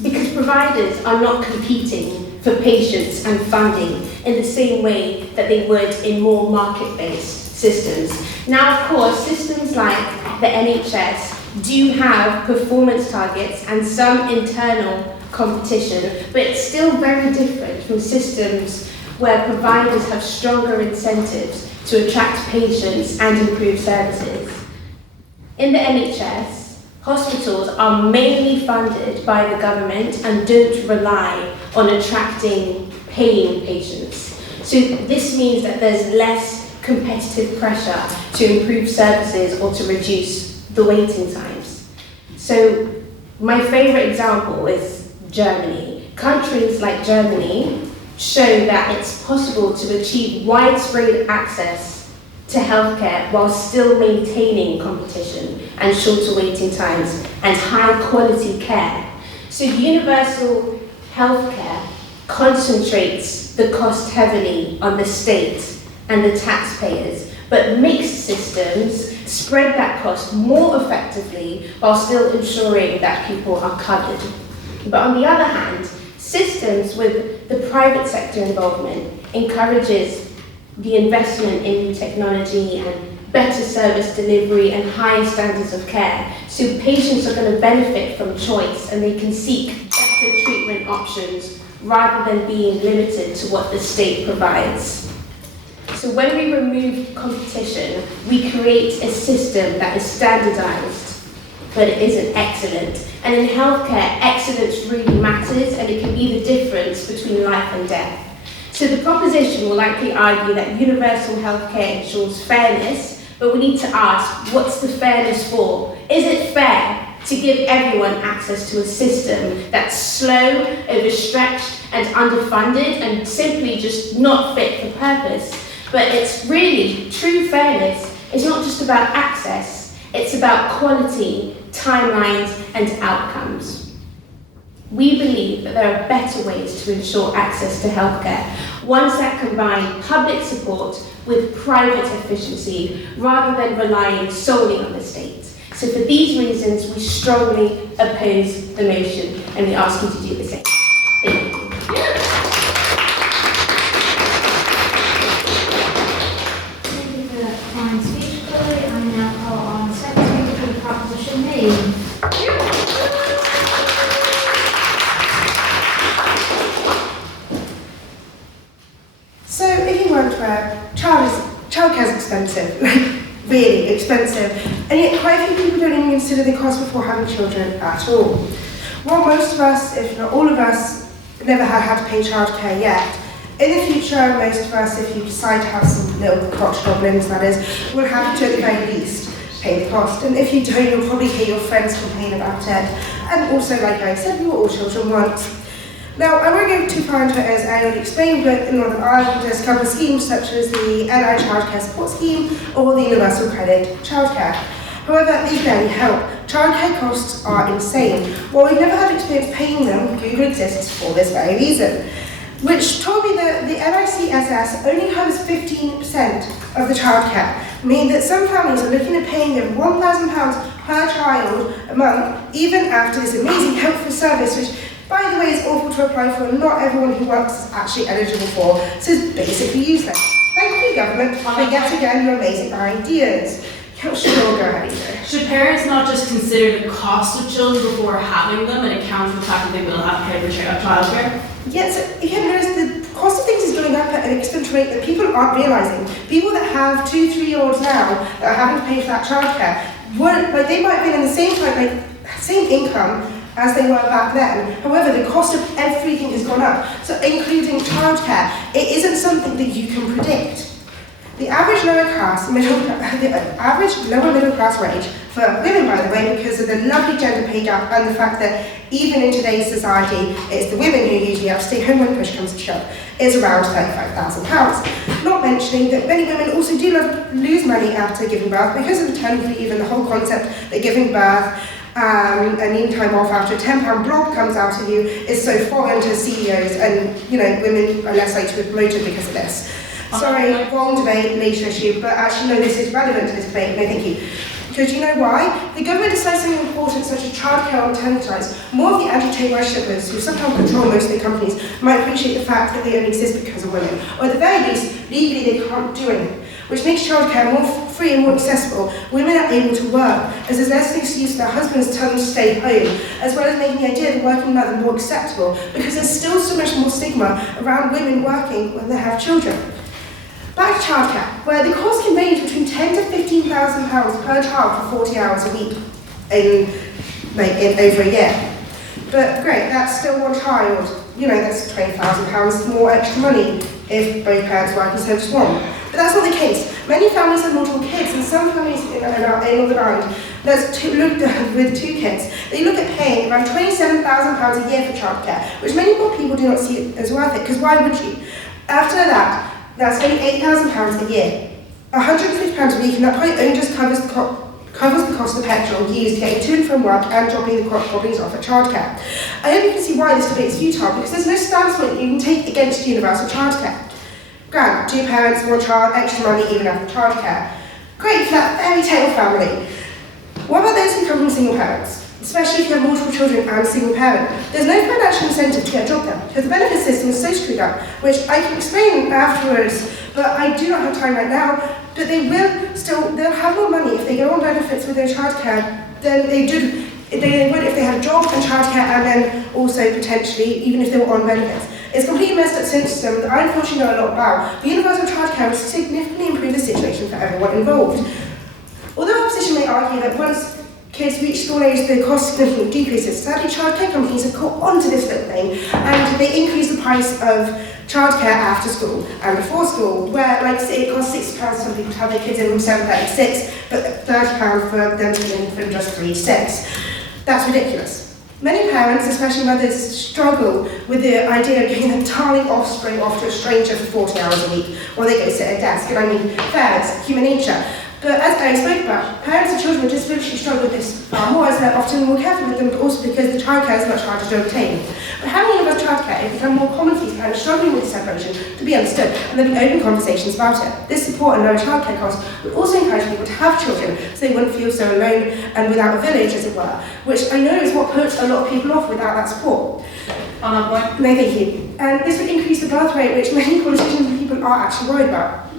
Because providers are not competing for patients and funding in the same way that they would in more market-based systems. Now, of course, systems like the NHS do have performance targets and some internal competition, but it's still very different from systems where providers have stronger incentives to attract patients and improve services. In the NHS, hospitals are mainly funded by the government and don't rely on attracting paying patients. So this means that there's less competitive pressure to improve services or to reduce the waiting times. So my favourite example is Germany. Countries like Germany show that it's possible to achieve widespread access to healthcare while still maintaining competition and shorter waiting times and high quality care. So universal healthcare concentrates the cost heavily on the state and the taxpayers, but mixed systems spread that cost more effectively while still ensuring that people are covered. But on the other hand, systems with the private sector involvement encourages the investment in new technology and better service delivery and higher standards of care. So patients are going to benefit from choice and they can seek better treatment options rather than being limited to what the state provides. So when we remove competition, we create a system that is standardized, but it isn't excellent. And in healthcare, excellence really matters, and it can be the difference between life and death. So the proposition will likely argue that universal healthcare ensures fairness, but we need to ask, what's the fairness for? Is it fair to give everyone access to a system that's slow, overstretched, and underfunded, and simply just not fit for purpose? But it's really, true fairness is not just about access, it's about quality, timelines, and outcomes. We believe that there are better ways to ensure access to healthcare, ones that combine public support with private efficiency, rather than relying solely on the state. So for these reasons, we strongly oppose the motion, and we ask you to do the same. Thank you. Thank you for that fine speech, Chloe. I now call on the Secretary for the proposition made. So if you weren't aware, childcare is expensive, like really expensive, and yet quite a few people don't even consider the cost before having children at all. While most of us, if not all of us, never had to pay childcare yet, in the future, most of us, if you decide to have some little crotch goblins, that is, will have to at the very least pay the cost. And if you don't, you'll probably hear your friends complain about it. And also, like I said, we all children want. Now, I won't go too far into it as I already explained, but in Northern Ireland there's a couple of schemes such as the NI Childcare Support Scheme or the Universal Credit Childcare. However, these barely help. Childcare costs are insane. While we've never had experience paying them, Google exists for this very reason, which told me that the NICSS only covers 15% of the childcare, meaning that some families are looking at paying them £1,000 per child a month, even after this amazing helpful service, which, by the way, is awful to apply for, and not everyone who works is actually eligible for, so it's basically useless. Thank you, government, for yet again your amazing ideas. Sure, go ahead, EJ. Should parents not just consider the cost of children before having them and account for the fact that they will have to pay for childcare? Yes, again, the cost of things is going up at an exponential rate that people aren't realising. People that have 2-3-year-olds now that are having to pay for that childcare, they might have been in the same time, same income as they were back then. However, the cost of everything has gone up, so including childcare. It isn't something that you can predict. The average lower middle class wage for women, by the way, because of the lovely gender pay gap and the fact that even in today's society, it's the women who usually have to stay home when push comes to shove, is around £35,000. Not mentioning that many women also do lose money after giving birth because of maternity leave and the whole concept that giving birth and needing time off after a £10 blob comes out of you is so foreign to CEOs, and women are less likely to be promoted because of this. Sorry, wrong debate, later issue, but actually no, this is relevant to this debate, no thank you. Because you know why? The government decides something important such as childcare alternatives. More of the anti-trade worshippers who somehow control most of the companies might appreciate the fact that they only exist because of women, or at the very least, legally they can't do anything, which makes childcare more free and more accessible. Women are able to work, as there's less of an excuse for their husbands telling them to stay home, as well as making the idea of the working mother more acceptable, because there's still so much more stigma around women working when they have children. Back to childcare, where the cost can range between £10,000 to £15,000 per child for 40 hours a week in over a year. But great, that's still one child. That's £20,000 more extra money if both parents work instead of just one. But that's not the case. Many families have multiple kids, and some families in Northern Ireland with 2 kids, they look at paying around £27,000 a year for childcare, which many more people do not see as worth it, because why would you? After that, that's only £8,000 a year, £150 a week, and that probably only just covers the cost of petrol used getting to and from work and dropping the goblins off at childcare. I hope you can see why this debate is futile, because there's no stance point you can take against universal childcare. Grant, 2 parents, 1 child, extra money even after childcare. Great for that fairy tale family. What about those who come from single parents? Especially if you have multiple children and a single parent. There's no financial incentive to get a job there, because the benefit system is so screwed up, which I can explain afterwards, but I do not have time right now. but they'll have more money if they go on benefits with their childcare than they would if they had a job and childcare and then also potentially, even if they were on benefits. It's a completely messed up system that I unfortunately know a lot about. But universal childcare will significantly improve the situation for everyone involved. Although opposition may argue that once kids reach school age, the cost significantly decreases, sadly childcare companies have caught on to this little thing and they increase the price of childcare after school and before school, where like say it costs £60 for some people to have their kids in from 7:30 to 6, but £30 for them to be in from just 3 to 6. That's ridiculous. Many parents, especially mothers, struggle with the idea of giving their darling offspring off to a stranger for 40 hours a week while they go sit at a desk. And I mean, fair, it's human nature. But as Eri spoke about, parents of children with disabilities struggle with this far more as they're often more careful with them, but also because the childcare is much harder to obtain. But having universal childcare has become more common for these parents struggling with separation to be understood, and there'll be open conversations about it. This support and lower childcare costs would also encourage people to have children, so they wouldn't feel so alone and without a village, as it were, which I know is what puts a lot of people off without that support. On that point? No, thank you. And this would increase the birth rate, which many politicians and people are actually worried about.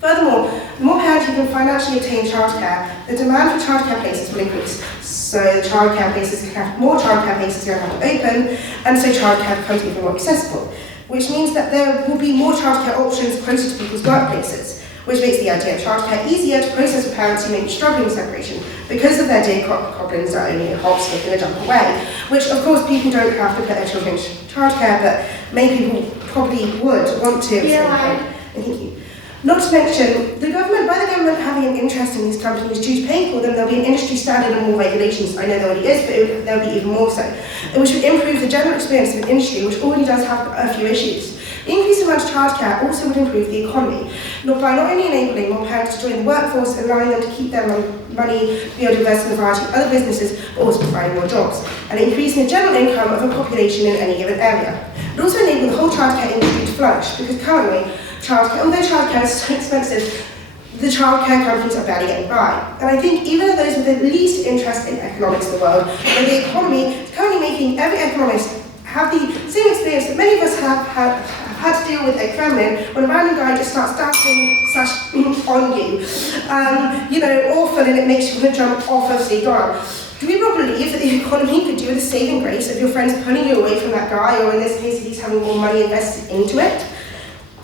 Furthermore, the more parents who can financially obtain childcare, the demand for childcare places will increase. So the childcare places more childcare places are going to have to open, and so childcare becomes even more accessible, which means that there will be more childcare options closer to people's workplaces, which makes the idea of childcare easier to process for parents who may be struggling with separation because of their day goblins are only a hop, skip and a jump away, which of course people don't have to put their children in childcare, but many people probably would want to. Thank you. Not to mention, by the government having an interest in these companies due to paying for them, there'll be an industry standard and more regulations. I know there already is, but there'll be even more so, which would improve the general experience of an industry which already does have a few issues. The increased amount of childcare also would improve the economy, by not only enabling more parents to join the workforce and allowing them to keep their money, be able to invest in a variety of other businesses, but also providing more jobs, and increasing the general income of a population in any given area. It also enable the whole childcare industry to flourish, because currently, although childcare is so expensive, the childcare companies are barely getting by. And I think even those with the least interest in economics in the world, and the economy is currently making every economist have the same experience that many of us have had to deal with at Kremlin when a random guy just starts dancing on you, awful, and it makes you want to jump off of the ground. Do we not believe that the economy could do with the saving grace of your friends pulling you away from that guy, or in this case, at least having more money invested into it?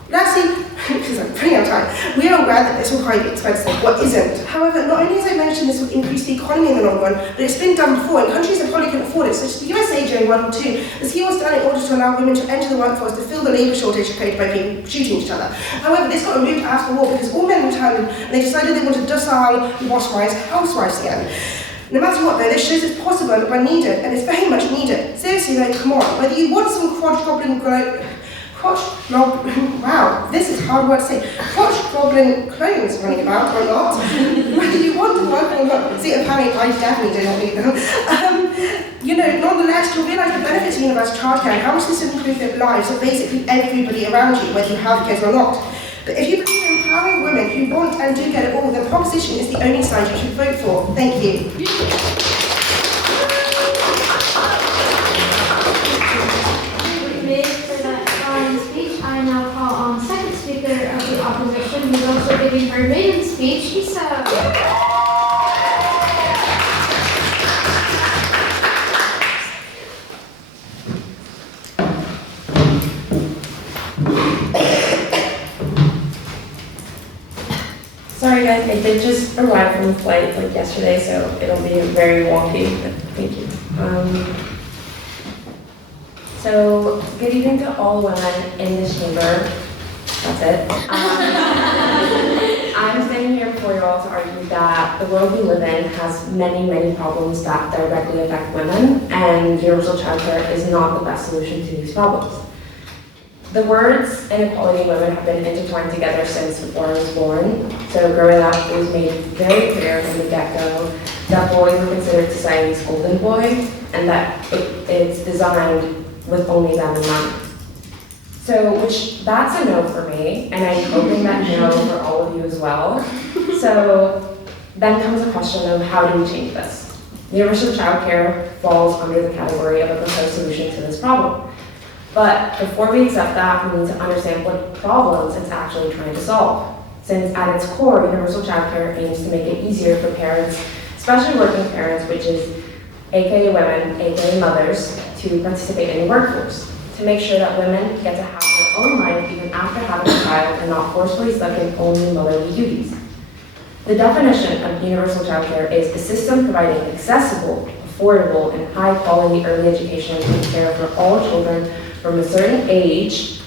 Lastly, because I'm running out of time, we are aware that this will probably be expensive. What isn't? However, not only as I mentioned this will increase the economy in the long run, but it's been done before in countries that probably couldn't afford it, such as the USA during World War II. The scheme was done in order to allow women to enter the workforce to fill the labour shortage created by people shooting each other. However, this got removed after the war because all men returned and they decided they wanted docile, wash-wives, housewives again. No matter what though, this shows it's possible and when needed, and it's very much needed. Seriously though, come on, whether you want some wow, this is a hard word to say. Crotch goblin clones running about or not. Whether you want to work or not. See, apparently I definitely do not need them. Nonetheless, you'll realise the benefits of universal childcare and how much this will improve the lives of basically everybody around you, whether you have kids or not. But if you believe in empowering women who want and do get it all, then proposition is the only side you should vote for. Thank you. I now call on second speaker of the opposition, who's also giving her maiden speech, Isa. Sorry guys, I did just arrive from the flight yesterday, so it'll be very wonky, but thank you. So, good evening to all women in this chamber. That's it. I'm standing here before you all to argue that the world we live in has many, many problems that directly affect women, and universal childcare is not the best solution to these problems. The words inequality and women have been intertwined together since before I was born. So growing up, it was made very clear from the get-go that boys were considered society's golden boy, and that it's designed with only them in mind. So, that's a no for me, and I'm hoping that no for all of you as well. So, then comes the question of how do we change this? Universal childcare falls under the category of a proposed solution to this problem. But before we accept that, we need to understand what problems it's actually trying to solve. since at its core, universal childcare aims to make it easier for parents, especially working parents, which is aka women, aka mothers, to participate in the workforce, to make sure that women get to have their own life even after having a child and not forcefully stuck in only motherly duties. The definition of universal childcare is a system providing accessible, affordable, and high-quality early education and care for all children from a certain age,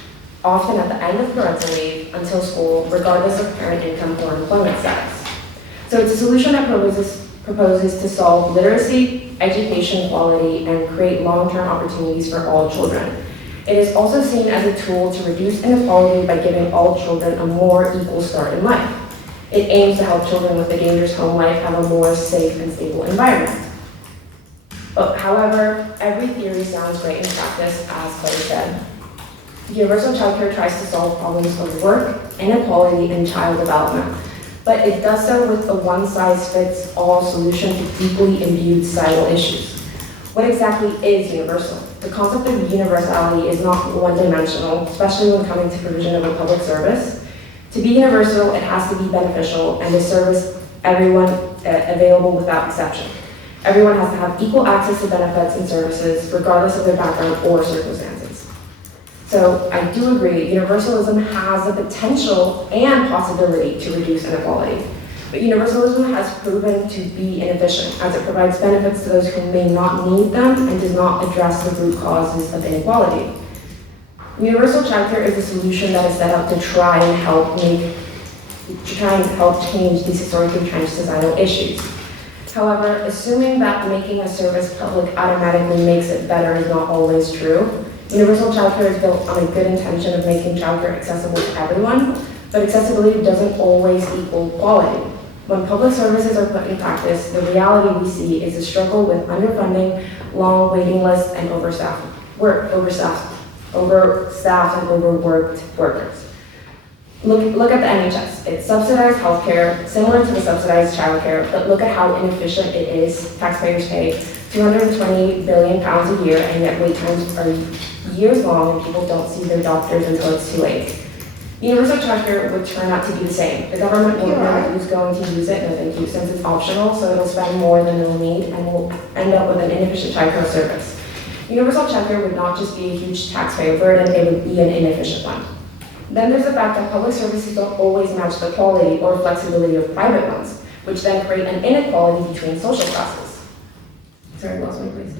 often at the end of parental leave, until school, regardless of parent income or employment status. So it's a solution that proposes to solve literacy, education quality, and create long-term opportunities for all children. It is also seen as a tool to reduce inequality by giving all children a more equal start in life. It aims to help children with a dangerous home life have a more safe and stable environment. But however, every theory sounds great in practice, as Claire said. Universal childcare tries to solve problems of work, inequality, and child development, but it does so with a one-size-fits-all solution to deeply imbued societal issues. What exactly is universal? The concept of universality is not one-dimensional, especially when coming to provision of a public service. To be universal, it has to be beneficial and to service everyone available without exception. Everyone has to have equal access to benefits and services, regardless of their background or circumstances. So I do agree, universalism has the potential and possibility to reduce inequality. But universalism has proven to be inefficient, as it provides benefits to those who may not need them and does not address the root causes of inequality. Universal childcare is a solution that is set up to try and help change these historically entrenched societal issues. However, assuming that making a service public automatically makes it better is not always true. Universal childcare is built on a good intention of making childcare accessible to everyone, but accessibility doesn't always equal quality. When public services are put in practice, the reality we see is a struggle with underfunding, long waiting lists, and overstaffed and overworked workers. Look at the NHS. It's subsidized healthcare, similar to the subsidized childcare, but look at how inefficient it is. Taxpayers pay £220 billion a year, and yet wait times are years long and people don't see their doctors until it's too late. Universal childcare would turn out to be the same. The government won't know who's going to use it, no thank you, since it's optional, so it'll spend more than it'll need, and we'll end up with an inefficient childcare service. Universal childcare would not just be a huge taxpayer burden, it would be an inefficient one. Then there's the fact that public services don't always match the quality or flexibility of private ones, which then create an inequality between social classes. Sorry, lost my place.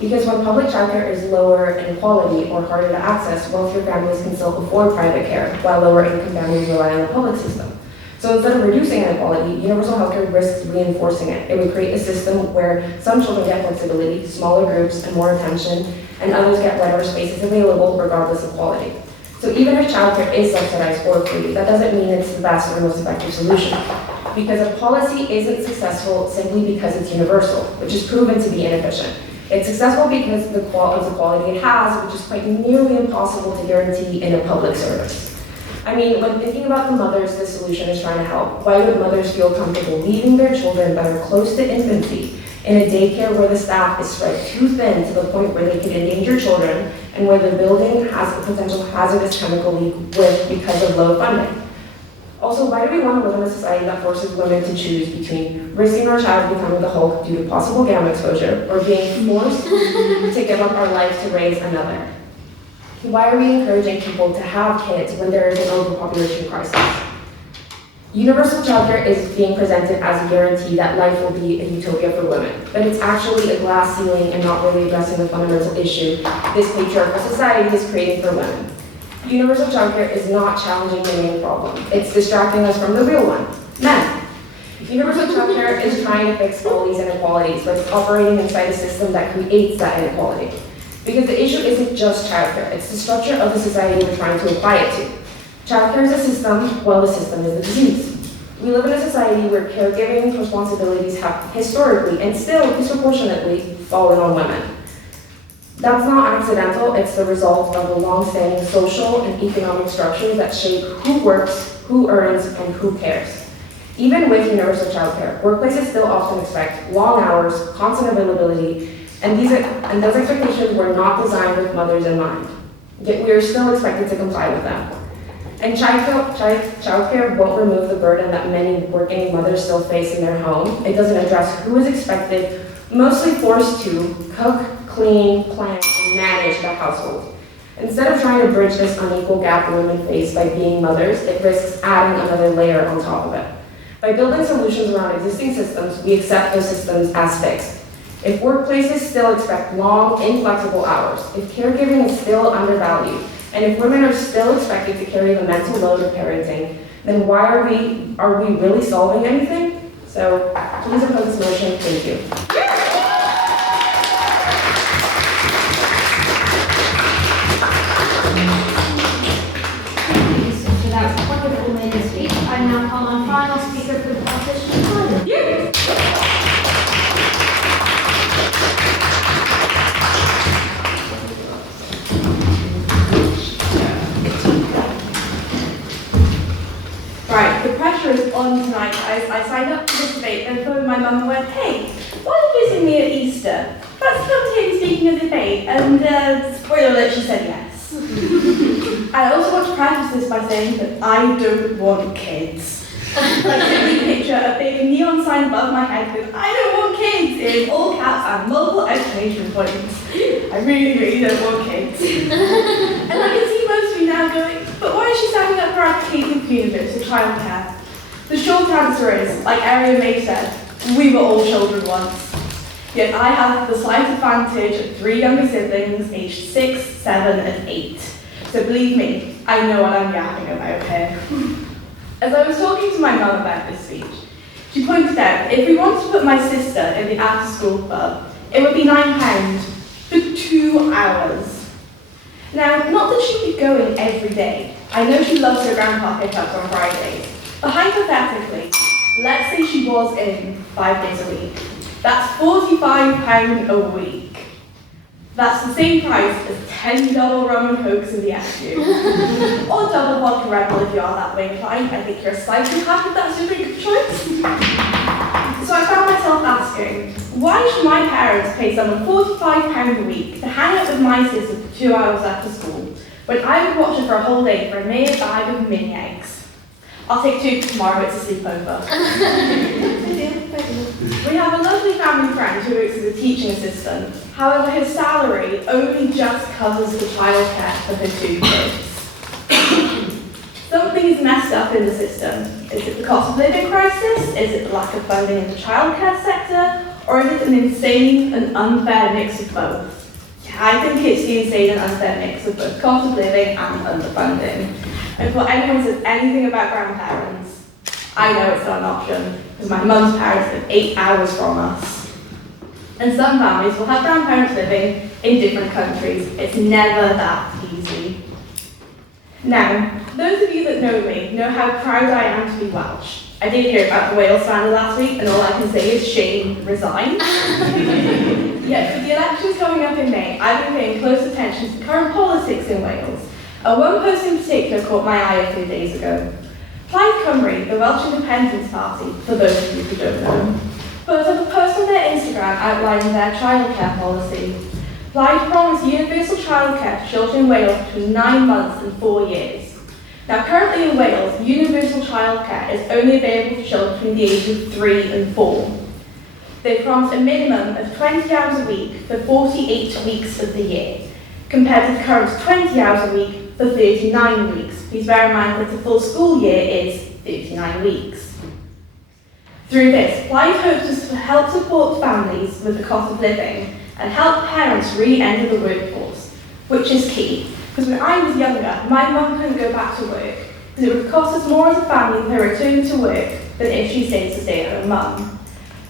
Because when public childcare is lower in quality or harder to access, wealthier families can still afford private care, while lower income families rely on the public system. So instead of reducing inequality, universal healthcare risks reinforcing it. It would create a system where some children get flexibility, smaller groups, and more attention, and others get whatever space is available, regardless of quality. So even if childcare is subsidized or free, that doesn't mean it's the best or most effective solution. Because a policy isn't successful simply because it's universal, which is proven to be inefficient. It's successful because of the quality it has, which is quite nearly impossible to guarantee in a public service. I mean, when thinking about the mothers this solution is trying to help, why would mothers feel comfortable leaving their children that are close to infancy in a daycare where the staff is spread too thin to the point where they could endanger children and where the building has a potential hazardous chemical leak with because of low funding? Also, why do we want to live in a society that forces women to choose between risking our child becoming the Hulk due to possible gamma exposure or being forced to give up our lives to raise another? Why are we encouraging people to have kids when there is an overpopulation crisis? Universal childcare is being presented as a guarantee that life will be a utopia for women, but it's actually a glass ceiling and not really addressing the fundamental issue this patriarchal society is creating for women. Universal childcare is not challenging the main problem. It's distracting us from the real one, men. Universal childcare is trying to fix all these inequalities, but it's operating inside a system that creates that inequality. Because the issue isn't just childcare, it's the structure of the society we're trying to apply it to. Childcare is a system, while the system is a disease. We live in a society where caregiving responsibilities have historically and still disproportionately fallen on women. That's not accidental, it's the result of the long-standing social and economic structures that shape who works, who earns, and who cares. Even with universal childcare, workplaces still often expect long hours, constant availability, and those expectations were not designed with mothers in mind. yet we are still expected to comply with them. And childcare won't remove the burden that many working mothers still face in their home. It doesn't address who is expected, mostly forced to, cook, clean, plan, and manage the household. Instead of trying to bridge this unequal gap women face by being mothers, it risks adding another layer on top of it. By building solutions around existing systems, we accept those systems as fixed. If workplaces still expect long, inflexible hours, if caregiving is still undervalued, and if women are still expected to carry the mental load of parenting, then why are we really solving anything? So please oppose this motion. Thank you. So that was wonderful maiden speech. I now call on final speaker for the opposition, Lyra. Right, the pressure is on tonight, guys. I signed up for this debate and phoned my mum and went, hey, why are you visiting me at Easter? Let's come to you speaking of debate. And spoiler alert, she said yes. I also want to preface this by saying that I don't want kids. Like, simply picture a big neon sign above my head with I don't want kids in all caps and multiple exclamation points. I really, really don't want kids. And I can see most of you now going, but why is she standing up for advocating for universal childcare? The short answer is, like Eri and Maeve said, we were all children once. Yet I have the slight advantage of 3 younger siblings aged 6, 7 and 8. So believe me, I know what I'm yapping about here. As I was talking to my mum about this speech, she pointed out if we wanted to put my sister in the after-school club, it would be £9 for 2 hours. Now, not that she'd be going every day. I know she loves her grandpa pickups on Fridays. But hypothetically, let's say she was in 5 days a week. That's £45 a week. That's the same price as 10 double rum and cokes in the SU. Or double vodka Red Bull if you are that way inclined. I think you're a psychopath if that's your drink of choice. So I found myself asking, why should my parents pay someone £45 a week to hang out with my sister for 2 hours after school, when I would watch her for a whole day for a mere bag of mini eggs? I'll take 2 for tomorrow, it's a sleepover. We have a lovely family friend who works as a teaching assistant. However, his salary only just covers the childcare for her 2 kids. Something is messed up in the system. Is it the cost of living crisis? Is it the lack of funding in the childcare sector? Or is it an insane and unfair mix of both? I think it's the insane and unfair mix of both cost of living and underfunding. And for anyone who says anything about grandparents, I know it's not an option, because my mum's parents live 8 hours from us. And some families will have grandparents living in different countries. It's never that easy. Now, those of you that know me know how proud I am to be Welsh. I did hear about the Wales scandal last week, and all I can say is shame, resign. Yet, with the elections coming up in May, I've been paying close attention to current politics in Wales. One post in particular caught my eye a few days ago. Plaid Cymru, the Welsh Independence Party, for those of you who don't know, put up a post on their Instagram outlining their childcare policy. Plaid promised universal childcare to children in Wales between 9 months and 4 years. Now, currently in Wales, universal childcare is only available for children between the ages of 3 and 4. They promised a minimum of 20 hours a week for 48 weeks of the year, compared to the current 20 hours a week for 39 weeks. Please bear in mind that the full school year is 39 weeks. Through this, Plaid hopes to help support families with the cost of living and help parents re-enter the workforce, which is key. Because when I was younger, my mum couldn't go back to work because it would cost us more as a family per return to work than if she stayed to stay-at-home mum.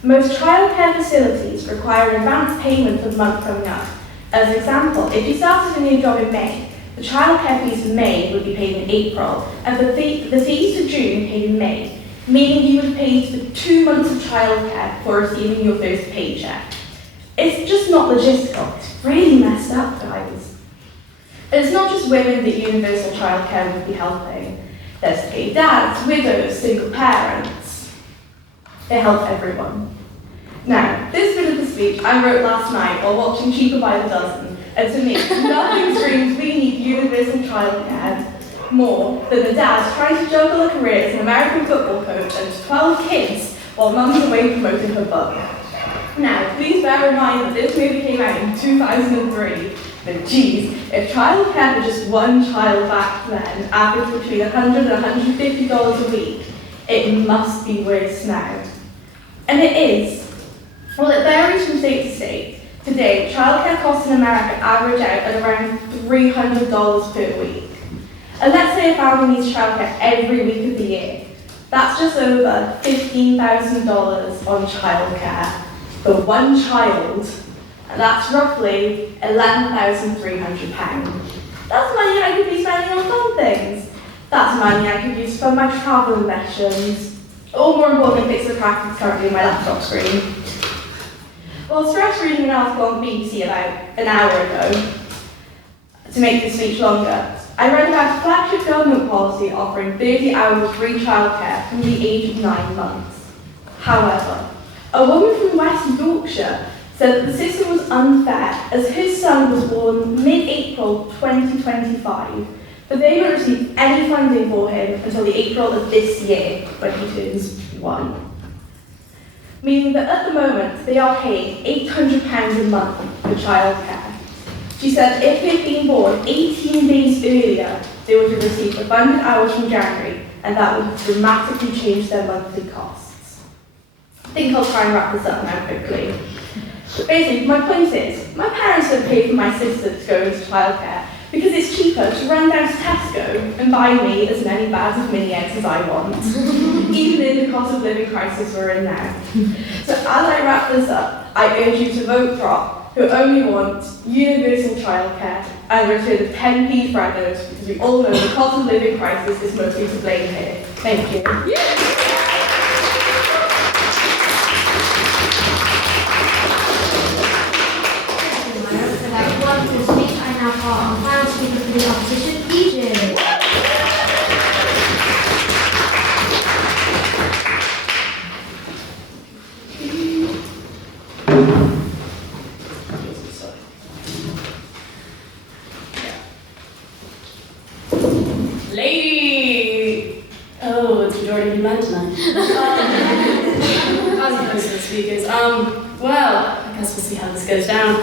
Most childcare facilities require an advance payment for the month coming up. As an example, if you started a new job in May, the childcare fees for May would be paid in April, and the fees for June paid in May, meaning you would pay for 2 months of childcare before receiving your first paycheck. It's just not logistical. It's really messed up, guys. And it's not just women that universal childcare would be helping. There's paid dads, widows, single parents. They help everyone. Now, this bit of the speech I wrote last night while watching Cheaper by the Dozen, And to me, nothing screams we need universal childcare more than the dads trying to juggle a career as an American football coach and 12 kids while mum's away promoting her book. Now, please bear in mind that this movie came out in 2003, but geez, if childcare for just one child back then averaged between $100 and $150 a week, it must be worse now. And it is. Well, it varies from state to state. Today, childcare costs in America average out at around $300 per week. And let's say a family needs childcare every week of the year. That's just over $15,000 on childcare for one child, and that's roughly £11,300. That's money I could be spending on fun things. That's money I could use for my travel ambitions, or more importantly, fix the crack that's currently in my laptop screen. Well, stress reading an article on BBC about an hour ago, to make this speech longer, I read about a flagship government policy offering 30 hours of free childcare from the age of 9 months. However, a woman from West Yorkshire said that the system was unfair as his son was born mid-April 2025, but they won't receive any funding for him until the April of this year when he turns 1. Meaning that at the moment they are paying £800 a month for childcare. She said if they'd been born 18 days earlier, they would have received abundant hours from January, and that would have dramatically changed their monthly costs. I think I'll try and wrap this up now quickly. But basically, my point is, my parents don't pay for my sister to go into childcare because it's cheaper to run down to Tesco and buy me as many bags of mini eggs as I want, even in the cost of living crisis we're in now. So as I wrap this up, I urge you to vote Prop, who only want universal childcare and a return of 10p for adults, because we all know the cost of living crisis is mostly to blame here. Thank you. For that wonderful speech, I now call on final speaker for the opposition, EJ. Lady! Oh, it's majority of men tonight. As opposed to the speakers. Well, I guess we'll see how this goes down.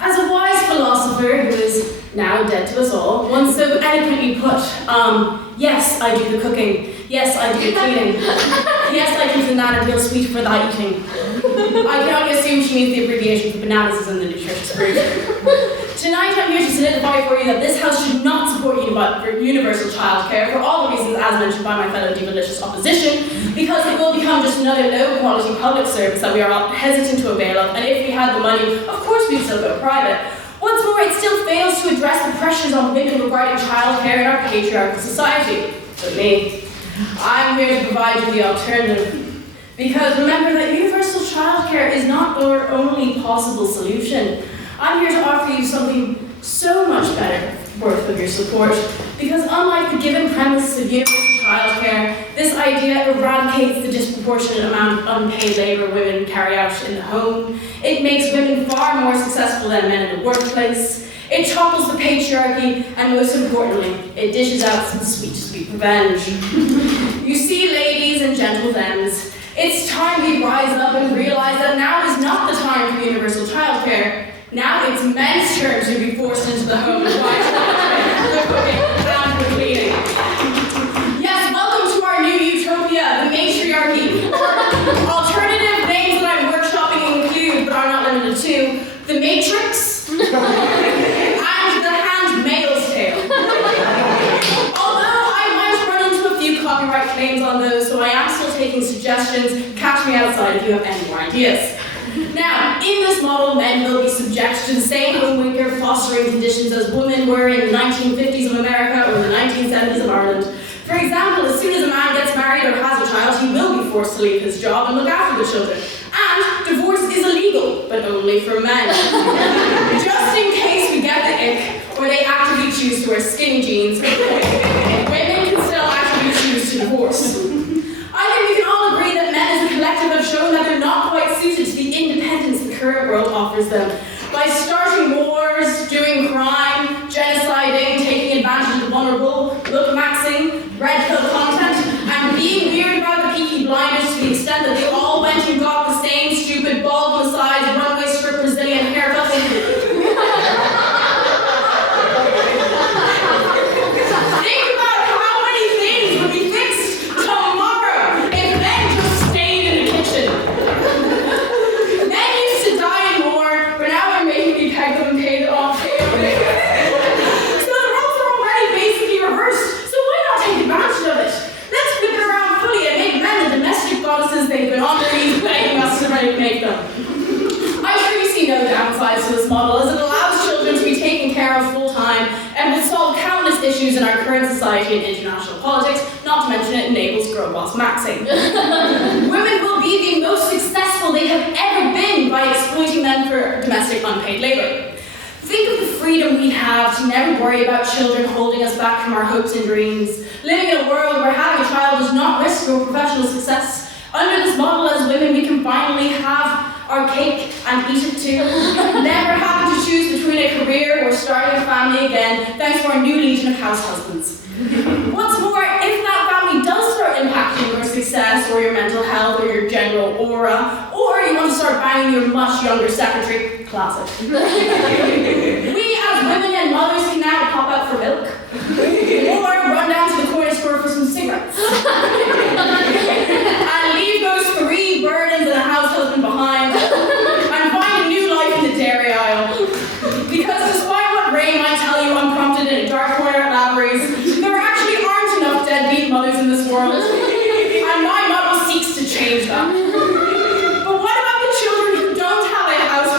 As a wise philosopher who is now dead to us all, once so eloquently put, yes, I do the cooking. Yes, I do the cleaning. Yes, I keep the nana real sweet for thy eating. I can only assume she means the abbreviation for bananas is in the nutritious fruit. Tonight I'm here to solidify for you that this House should not support universal childcare for all the reasons as mentioned by my fellow delicious opposition, because it will become just another low-quality public service that we are all hesitant to avail of, and if we had the money, of course we'd still go private. What's more, it still fails to address the pressures on women regarding childcare in our patriarchal society. But me, I'm here to provide you the alternative. Because remember that universal childcare is not our only possible solution. I'm here to offer you something so much better, worth of your support, because unlike the given premise of universal childcare, this idea eradicates the disproportionate amount of unpaid labor women carry out in the home. It makes women far more successful than men in the workplace. It topples the patriarchy, and most importantly, it dishes out some sweet, sweet revenge. You see, ladies and gentlemen, it's time we rise up and realize that now is not the time for universal childcare. Now it's men's turn to be forced into the home and buy childcare, the cooking, and the cleaning. Yes, welcome to our new utopia, the matriarchy. Alternative names that I'm workshopping include, but are not limited to, the Matrix and the Handmaid's Tale. Although I might run into a few copyright claims on those, so I am still taking suggestions. Catch me outside if you have any more ideas. Now, in this model, men will be subject to the same homemaker fostering conditions as women were in the 1950s of America or the 1970s of Ireland. For example, as soon as a man gets married or has a child, he will be forced to leave his job and look after the children. And divorce is illegal, but only for men. Just in case we get the ick, or they actively choose to wear skinny jeans, women can still actively choose to divorce. I think we can all agree that men as a collective have shown that they're not quite suited to the independence the current world offers them. By starting wars, the extent that they all went and got the same stupid bald on the sides, runway strip Brazilian haircut. Think about how many things would be fixed tomorrow if men just stayed in the kitchen. Men used to die more, but now they're making me peg them and pay them off. So the roles are already basically reversed, so why not take advantage of it? Let's flip it around fully and make men the domestic goddesses they've been on their knees begging us to make them. I'm sure you see no downsides to this model, as it allows children to be taken care of full-time and will solve countless issues in our current society and international politics, not to mention it enables girl boss maxing. Women will be the most successful they have ever been by exploiting men for domestic unpaid labor. Think of the freedom we have to never worry about children holding us back from our hopes and dreams, living in a world where having a child does not risk your professional success. Under this model, as women, we can finally have our cake and eat it too, never having to choose between a career or starting a family again, thanks to our new legion of house husbands. What's more, if that family does start impacting your success or your mental health or your general aura, or you want to start banging your much younger secretary, classic. We as women and mothers can now pop out for milk, or run down to the corner store for some cigarettes, and leave those 3 burdens and a house husband behind, and find a new life in the dairy aisle. Because despite what Ray might tell you unprompted in a dark corner at Lavery's, there actually aren't enough deadbeat mothers in this world, and my model seeks to change that. But what about the children who don't have a house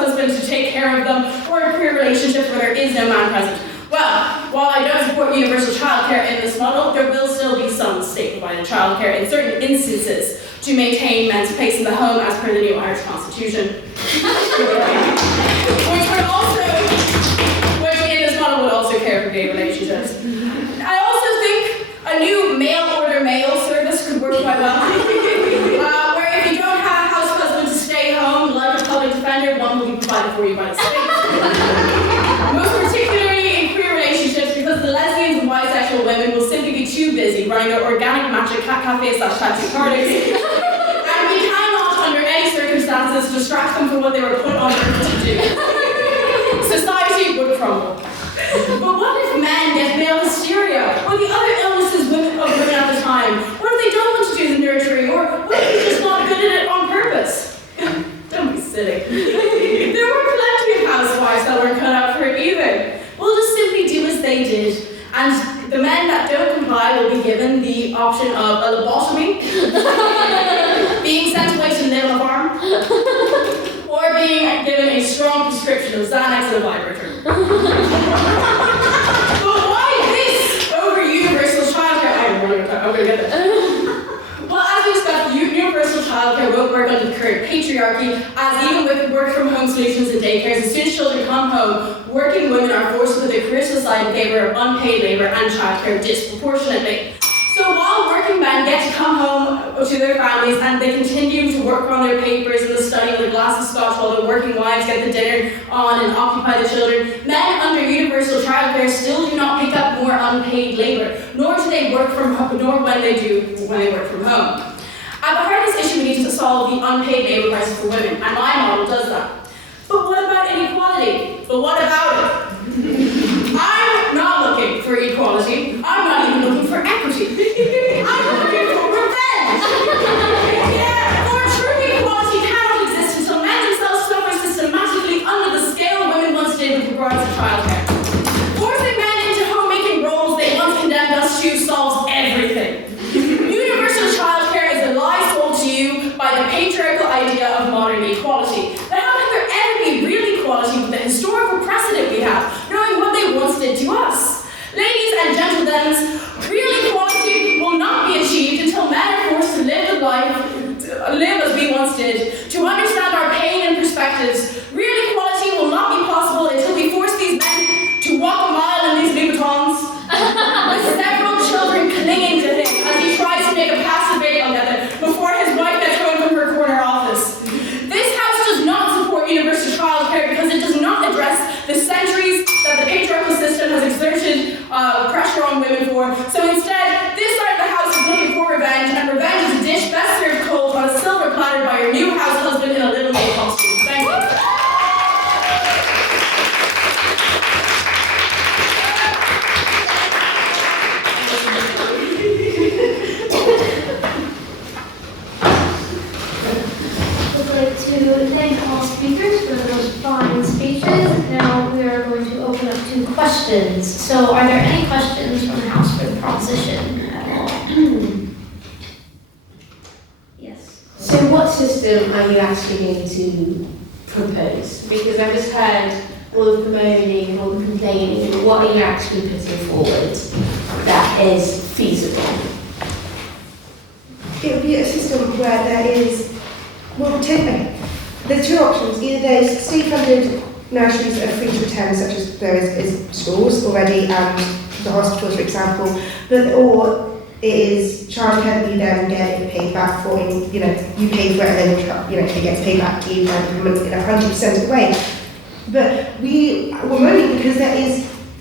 husband to take care of them, or a career relationship where there is no man present? Well, while I don't support universal childcare in this model, there will still be some state-provided childcare in certain instances to maintain men's place in the home as per the new Irish Constitution. which in this model would also care for gay relationships. I also think a new mail-order mail service could work quite well. Where if you don't have a house husband to stay home, like a public defender, one will be provided for you by the state. Most particularly in queer relationships, because the lesbians and bisexual women will simply be too busy running their organic matcha cat cafe/tattoo parties. And we cannot, under any circumstances, distract them from what they were put on earth to do. Society would crumble. But what if men get male hysteria, or the other illnesses of women at the time? What if they don't want to do the nurturing, or what if they're just not good at it on purpose? Don't be silly. There were plenty of housewives that weren't cut out for it either. We'll just simply do as they did, and the men that don't comply will be given the option of a lobotomy, being sent away to live on a farm, or being given a strong prescription of Xanax and a vibrator. But why this over universal childcare? I'm gonna get this. Well, as we discussed, universal childcare won't work under the current patriarchy, as even with work-from-home solutions and daycares, as soon as children come home, working women are forced to put their careers aside in favor of unpaid labor and childcare disproportionately. So while working men get to come home to their families and they continue to work on their papers and the study with a glass of scotch while their working wives get the dinner on and occupy the children, men under universal childcare still do not pick up more unpaid labor, nor do they work from home, nor when they work from home. At the heart of this issue, we need to solve the unpaid labor crisis for women, and my model does that. But what about inequality? But what about it? I'm not looking for equality. I'm not even looking for equity. I'm looking for revenge. Yeah, for true equality cannot exist until men themselves suffer systematically under the scale women once did with regards to childcare. Forcing men into homemaking roles they once condemned us to solves everything. Universal childcare is a lie sold to you by the patriarchal idea of modern equality. But how can there ever be real equality with the historical precedent we have, knowing what they once did to us? Ladies and gentlemen, real equality will not be achieved until men are forced to live as we once did, to understand our pain and perspectives. Real equality will not be possible until we force these men to walk a mile in these Louboutins, with several children clinging to him as he tries to make a passive bait on them before his wife gets home from her corner office. This house does not support universal childcare because it does not address the centuries that the patriarchal system has exerted pressure on women for. So instead, this side of the house is looking for revenge, and revenge is a dish best served questions. So are there any questions from the House for the proposition at all? Yes. So what system are you actually going to propose? Because I've just heard all of the moaning, all the complaining. What are you actually putting forward that is feasible? It would be a system where there is, there's two options. Either there's state-funded nurseries that are free to attend, such as there is schools already and the hospitals, for example, or it is childcare that you then get paid back for, you pay for it and then it gets paid back to you in 100% of the way. But we were moaning because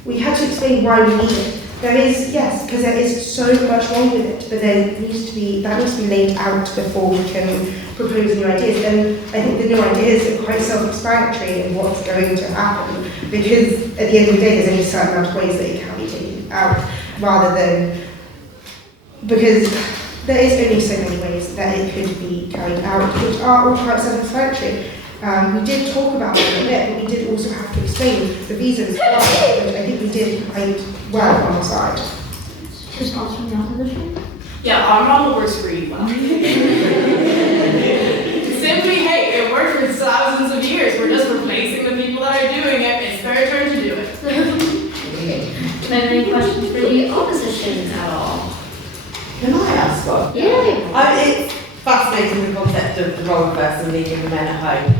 we had to explain why we need it. There is, yes, because there is so much wrong with it, but that needs to be laid out before we can propose new ideas. And I think the new ideas are quite self-explanatory in what's going to happen, because at the end of the day, there's only a certain amount of ways that it can be taken out, rather than, because there is only so many ways that it could be carried out, which are all quite self-explanatory. We did talk about it a bit, but we did also have to explain the reasons why, which I think we did quite well on our side. Response from the opposition? Yeah, our model works really well. Simply, hey, it worked for thousands of years. We're just replacing the people that are doing it. It's their turn to do it. Any questions for the opposition at all? Can I ask one? Yeah. It's fascinating, the concept of the role person leaving the men at home.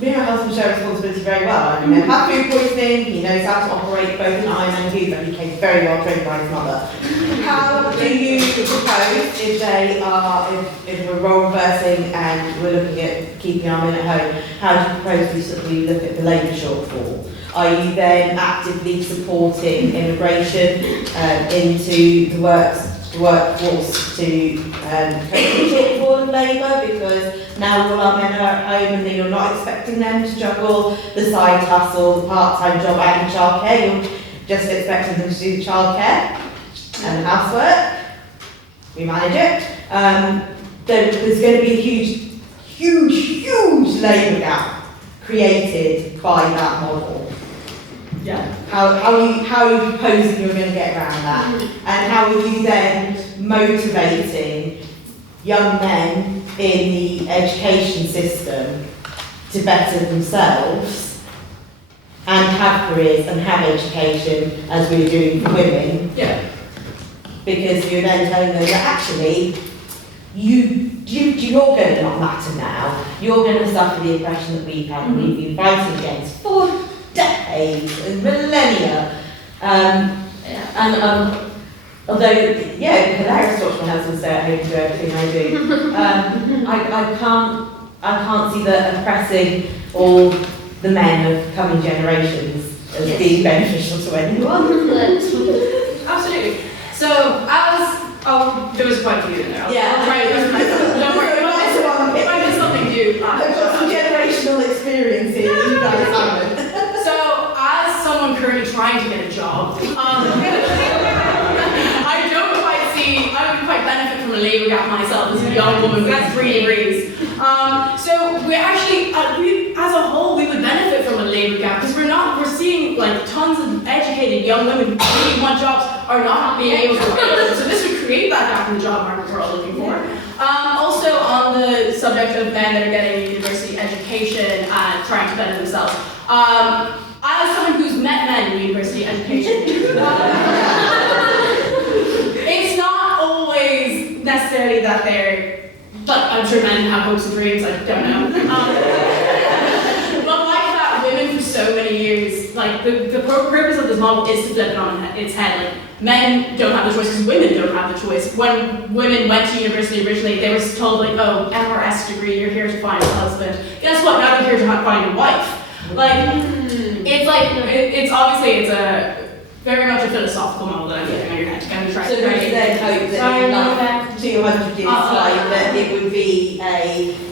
Me and my husband share responsibility very well. I mean, had food poisoning, he knows how to operate both an iron and hoover, he came very well trained by his mother. How do you propose, if we're role reversing and we're looking at keeping our men at home, how do you propose we look at the labour shortfall? Are you then actively supporting immigration into the workforce to cope with the shortfall of labour, because now all our men are at home and you're not expecting them to juggle the side hustle, the part-time job and childcare, you're just expecting them to do the childcare and the housework. We manage it. There's going to be a huge labour gap created by that model. Yeah. How are you proposing you're going to get around that? And how are you then motivating young men in the education system to better themselves and have careers and have education as we're doing for women? Yeah. Because you're then telling them that actually you're going to not matter now. You're going to suffer the oppression that we've had and we've been fighting against for decades and millennia. Although, hilarious to watch my husband stay at home and do everything I do. I can't see that oppressing all the men of coming generations as being beneficial to anyone. Absolutely. So, there was quite a few in there. I'll try to don't worry. If I miss something, do. I've got some generational experience here. You guys haven't. So, as someone currently trying to get a job, I would quite benefit from a labour gap myself as a young woman. That's 3 degrees. So we actually, as a whole, we would benefit from a labour gap because we're seeing like tons of educated young women who really want jobs are not being able to get them. So this would create that gap in the job market we're all looking for. Also on the subject of men that are getting university education and trying to better themselves. As someone who's met men in university education, it's not always necessarily that they're, but I'm sure men have hopes and dreams, I don't know. But like that, women for so many years, like the purpose of this model is to flip it on its head. Like men don't have the choice because women don't have the choice. When women went to university originally, they were told like, oh, MRS degree, you're here to find a husband. Guess what? Now they're here to find a wife. It's obviously it's a very much a philosophical model that I'm putting on your head to kind of try So to would you then hope that in like 200 years time that it would be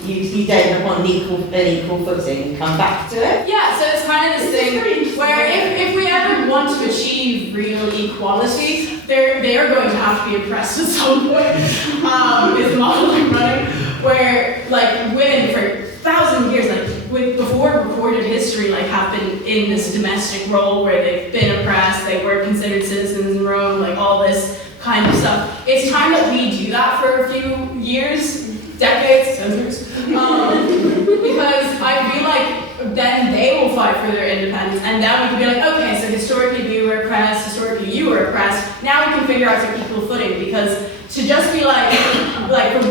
you then upon an equal footing come back to it? Yeah, so it's kind of this thing where if we ever want to achieve real equality, they are going to have to be oppressed at some point. Is the model I'm running, where like women for thousands of years, like before recorded history, like have been in this domestic role where they've been oppressed, they were considered citizens in Rome, like all this kind of stuff. It's time that we do that for a few years, decades, centuries, because I feel like then they will fight for their independence, and then we can be like, okay, so historically we were oppressed, historically you were oppressed, now we can figure out some equal footing, because to just be like I've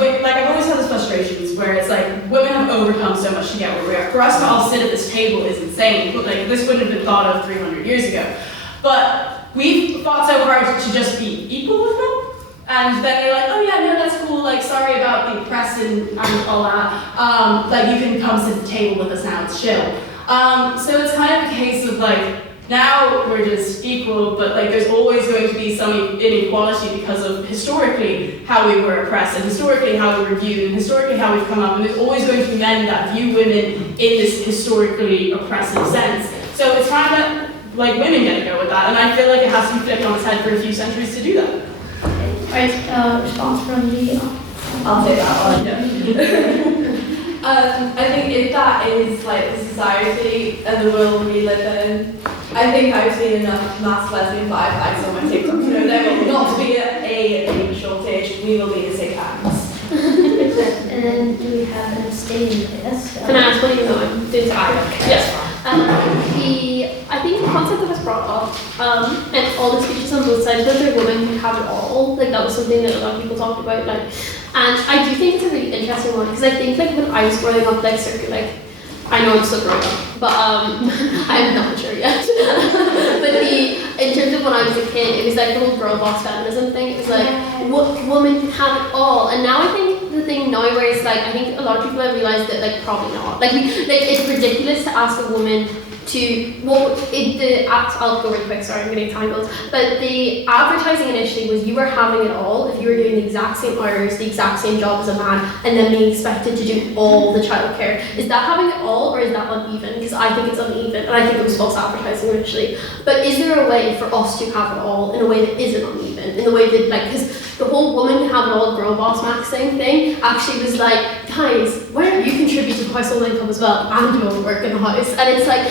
always had these frustrations where it's like, women have overcome so much to get where we are. For us to all sit at this table is insane, but like, this wouldn't have been thought of 300 years ago. But we've fought so hard to just be equal with them. And then they're like, oh yeah, no, that's cool, like, sorry about the press and all that. Like, you can come sit at the table with us now, it's chill. So it's kind of a case of like, now we're just equal, but like, there's always going to be some inequality because of historically how we were oppressed, and historically how we were viewed, and historically how we've come up, and there's always going to be men that view women in this historically oppressive sense. So it's time that, like, women get to go with that, and I feel like it has to be flipped on its head for a few centuries to do that. Right, response from the I'll take that one. I think if that is like the society and the world we live in, I think I've seen enough mass lesbian fireflies on my TikTok to know there will not be a shortage. We will be in sick hands. And then do we have an abstaining list? Can I ask what you know? Yes. I think the concept that was brought up, and all the speeches on both sides, whether women can have it all, like that was something that a lot of people talked about, like, and I do think it's a really interesting one, because I think like when I was growing up, like I know I'm still growing up, but I'm not mature yet. But in terms of when I was a kid, it was like the whole girl boss feminism thing. It was like, women can have it all. And now I think the thing now where it's like, I think a lot of people have realized that like probably not. Like it's ridiculous to ask a woman to, I'll go really quick, sorry, I'm getting tangled. But the advertising initially was you were having it all if you were doing the exact same hours, the exact same job as a man, and then being expected to do all the childcare. Is that having it all, or is that uneven? Because I think it's uneven, and I think it was false advertising initially. But is there a way for us to have it all in a way that isn't uneven? In the way that, like, because the whole woman can have it all, girl boss maxing thing actually was like, guys, why don't you contribute to household income as well and do all the work in the house? And it's like,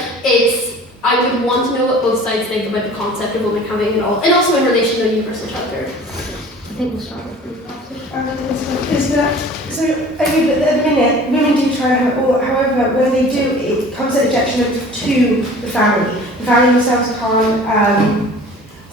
I would want to know what both sides think about the concept of women having it all, and also in relation to universal childcare. I think we'll start with So, okay, but at the minute, women do try and have it all. However, when they do, it comes at a detriment to the family. The family themselves can't,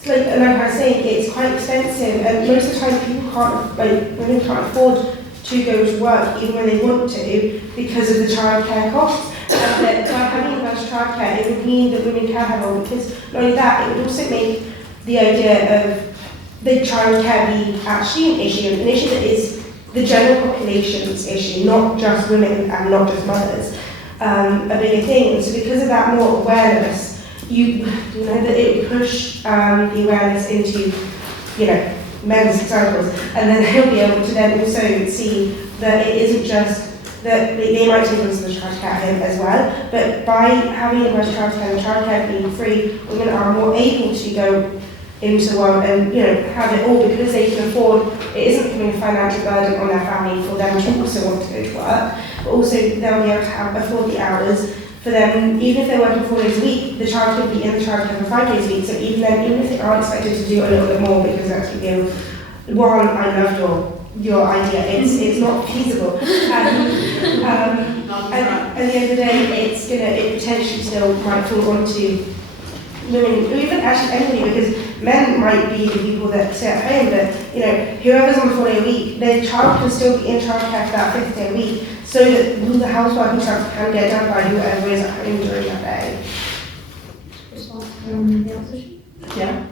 like I was saying, it's quite expensive, and most of the time people can't, women can't afford to go to work even when they want to because of the childcare costs. And that by having universal childcare, it would mean that women can have all, because not only that, it would also make the idea of the childcare be actually an issue that is the general population's issue, not just women and not just mothers, a bigger thing. So because of that more awareness, you know that it would push the awareness into, men's circles, and then they'll be able to then also see that it isn't just that they might take on some childcare as well, but by having universal childcare and childcare being free, women are more able to go into the world and have it all because they can afford. It isn't becoming a financial burden on their family for them to also want to go to work, but also they'll be able to afford the hours for them. Even if they're working 4 days a week, the child could be in the childcare for 5 days a week. So even if they are expected to do a little bit more, because actually, one, I love your idea. It's not feasible. And at the end of the day, it potentially still might fall onto women, or even actually anybody, because men might be the people that stay at home, but whoever's on 4 day a week, their child can still be in childcare for that 5th day a week, so that the housework child can get done by whoever is at home during that day. response from the opposition. Yeah.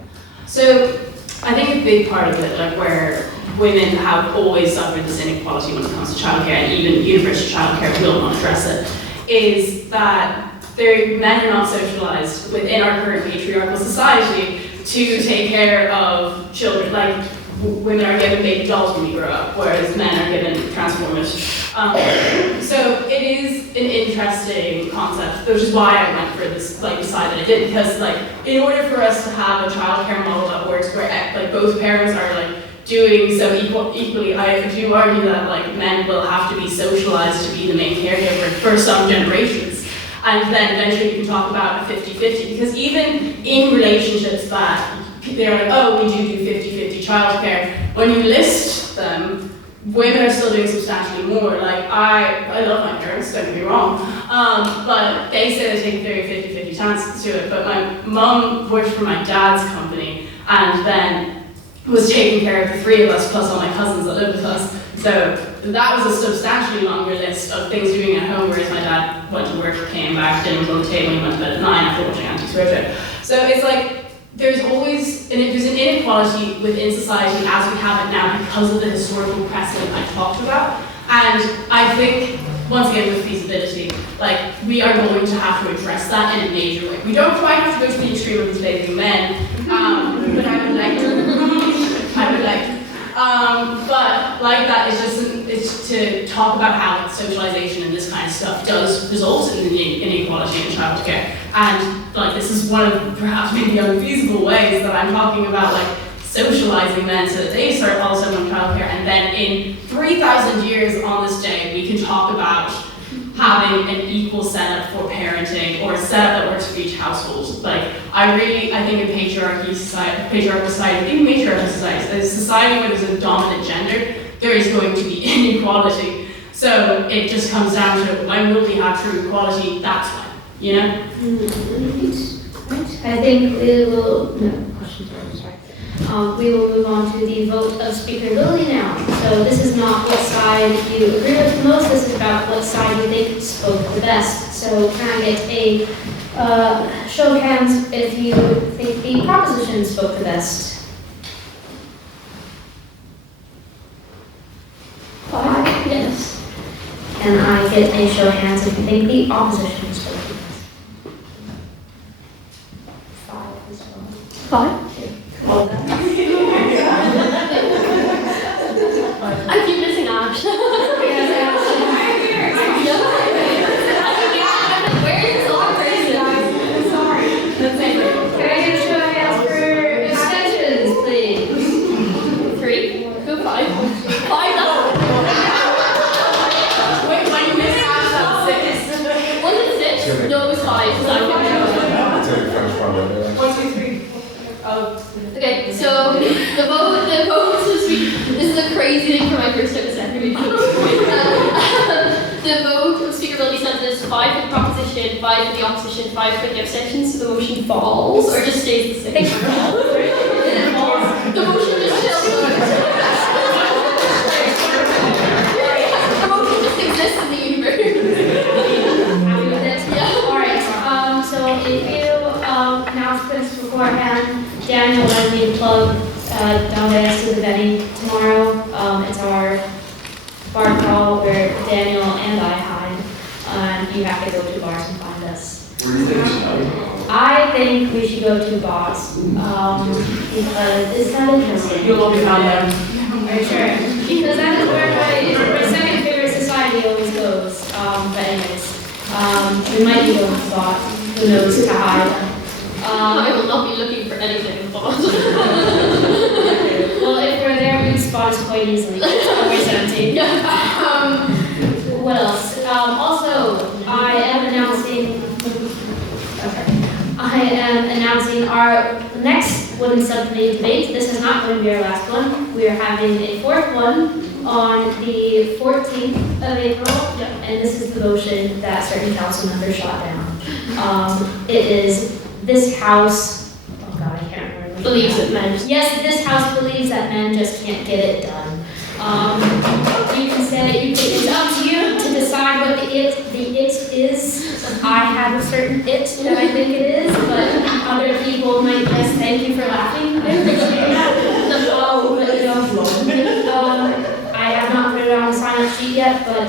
So I think a big part of it, like where women have always suffered this inequality when it comes to childcare, and even universal childcare will not address it, is that men are not socialized within our current patriarchal society to take care of children. Like, women are given baby dolls when we grow up, whereas men are given Transformers. So it is an interesting concept, which is why I went for this, the side that I did, because in order for us to have a childcare model that works where both parents are doing so equally, I do argue that men will have to be socialized to be the main caregiver for some generations. And then eventually we can talk about a 50-50, because even in relationships that they're like, oh, we do 50-50 childcare, when you list them, women are still doing substantially more. Like, I love my parents, don't get me wrong, but they say they take very 50-50 chances to it. But my mum worked for my dad's company and then was taking care of the three of us plus all my cousins that live with us. So that was a substantially longer list of things doing at home, whereas my dad went to work, came back, dinner was on the table, and went to bed at 9 after watching Anti-Switcher. So it's like, there's always, there's an inequality within society as we have it now because of the historical precedent I talked about. And I think, once again, with feasibility, like, we are going to have to address that in a major way. We don't quite have to go to the extreme of enslaving men, but I would like to. I would like to. But like that, it's to talk about how socialization and this kind of stuff does result in inequality in childcare. And like, this is one of perhaps maybe unfeasible ways that I'm talking about, like, socializing men so that they start also on childcare, and then in 3,000 years on this day we can talk about having an equal setup for parenting, or a setup that works for each household. Like, I think in patriarchal society, even matriarchal societies, a society where there's a dominant gender, there is going to be inequality. So it just comes down to, when will we have true equality? That's when, you know? I think we will, no, questions, sorry. We will move on to the vote of speakability now. So this is not what side you agree with the most, this is about what side you think spoke the best. So can I get a show of hands if you think the proposition spoke the best? 5, yes. Can I get a show of hands if you think the opposition spoke the best? 5 as well. 5? All done. I keep missing Ash. Where is all person? Sorry. That's it. Can I get a show of hands for abstentions, please? 3? Who? 5? 5 now? Wait, when you miss Ash, that's 6. Was it 6? No, it was 5. One, two, three. Okay, so the vote to speak, this is a crazy thing for my first time as secretary. The vote of speakability census, 5 for the proposition, 5 for the opposition, 5 for the abstention, so the motion falls, or just stays the same? The motion just chills. The motion just exists in the universe. Happy with it? Yeah. Alright, so if you announcements beforehand, Daniel wanted me to plug Belfast to the venue tomorrow. It's our bar crawl where Daniel and I hide, and you have to go to bars and find us. Where do you think we should go? I think we should go to bars because it's not interesting. You'll all be found there. Are you sure? Because that is where my second favorite society always goes. But anyways, we might be going to spot. Who knows, to hide. I will not be looking for anything but. Well, if we're there, we can spot us quite easily. It's always empty. What else? Also, I am announcing our next Women's Subcommittee debate. This is not going to be our last one. We are having a fourth one on the 14th of April, and this is the motion that certain council members shot down. It is this House, oh God, I can't remember. Believes that men. Yes, this House believes that men just can't get it done. You can say, it's up to you to decide what the it is. I have a certain it that I think it is, but other people might just thank you for laughing. I appreciate that. I have not put it on the sign-up sheet yet, but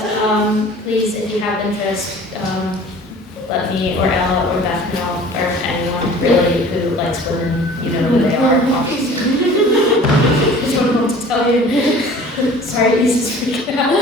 please, if you have interest, let me or Ella or Beth know, or anyone really who likes women, you know who they are, obviously. I don't know what to tell you. Sorry, this is freaking out.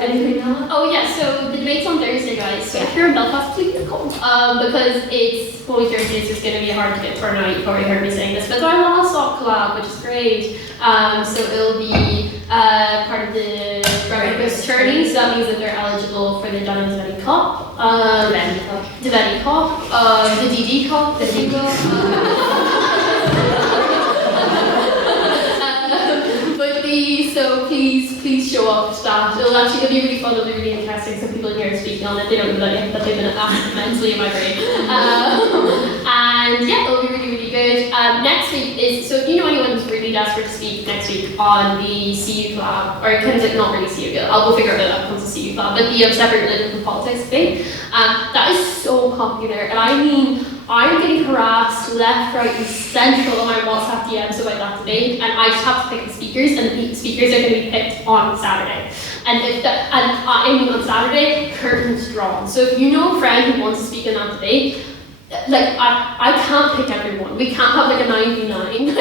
Anything else? Oh yeah, so the debate's on Thursday, guys. So if you're in Belfast, please come. Because it's Holy Thursday, so it's going to be hard to get turnout. You probably heard me saying this, but it's our last sock collab, which is great. So it'll be part of the breakfast attorney, so that means that they're eligible for the Dun Dyfedi Cup, Dyfedi Cup, the DD Cup, the DD so please show up to that. It'll be really fun, it'll be really interesting. Some people in here are speaking on it, they don't know that yet, but they've been at that immensely in my brain. And yeah, it'll be really, really good. Next week is, so if you know anyone who's really desperate to speak next week on the CU Club, or kind of like not really CU, I'll go figure out that comes to CU Club, but the separate religion from politics thing, that is so popular, and I mean, I'm getting harassed left, right, and central on my WhatsApp DMs about that debate, and I just have to pick the speakers, and the speakers are going to be picked on Saturday. And I mean on Saturday, curtains drawn. So if you know a friend who wants to speak in that debate, like I can't pick everyone. We can't have like a 9v9.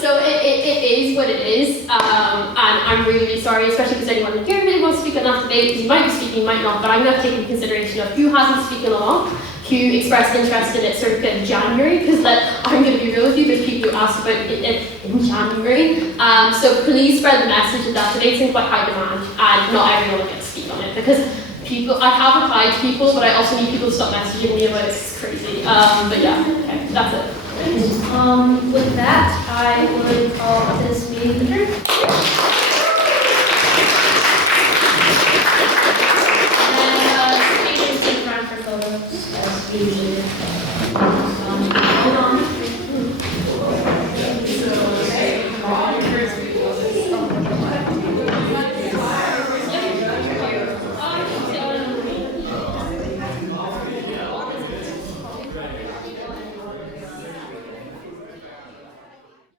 So it is what it is, and I'm really, really sorry, especially because anyone in here really wants to speak on that debate, because you might be speaking, you might not, but I'm going to take into consideration of who hasn't spoken along, who expressed interest in it circa in January, because I'm going to be real with you, there's people who asked about it in January. So please spread the message that that debate's in quite high demand, and not everyone will get to speak on it, because I have replied to people, but I also need people to stop messaging me about it. It's crazy. But yeah, okay, that's it. With that, I would call this meeting adjourned. And speakers take round for photos as we usually do.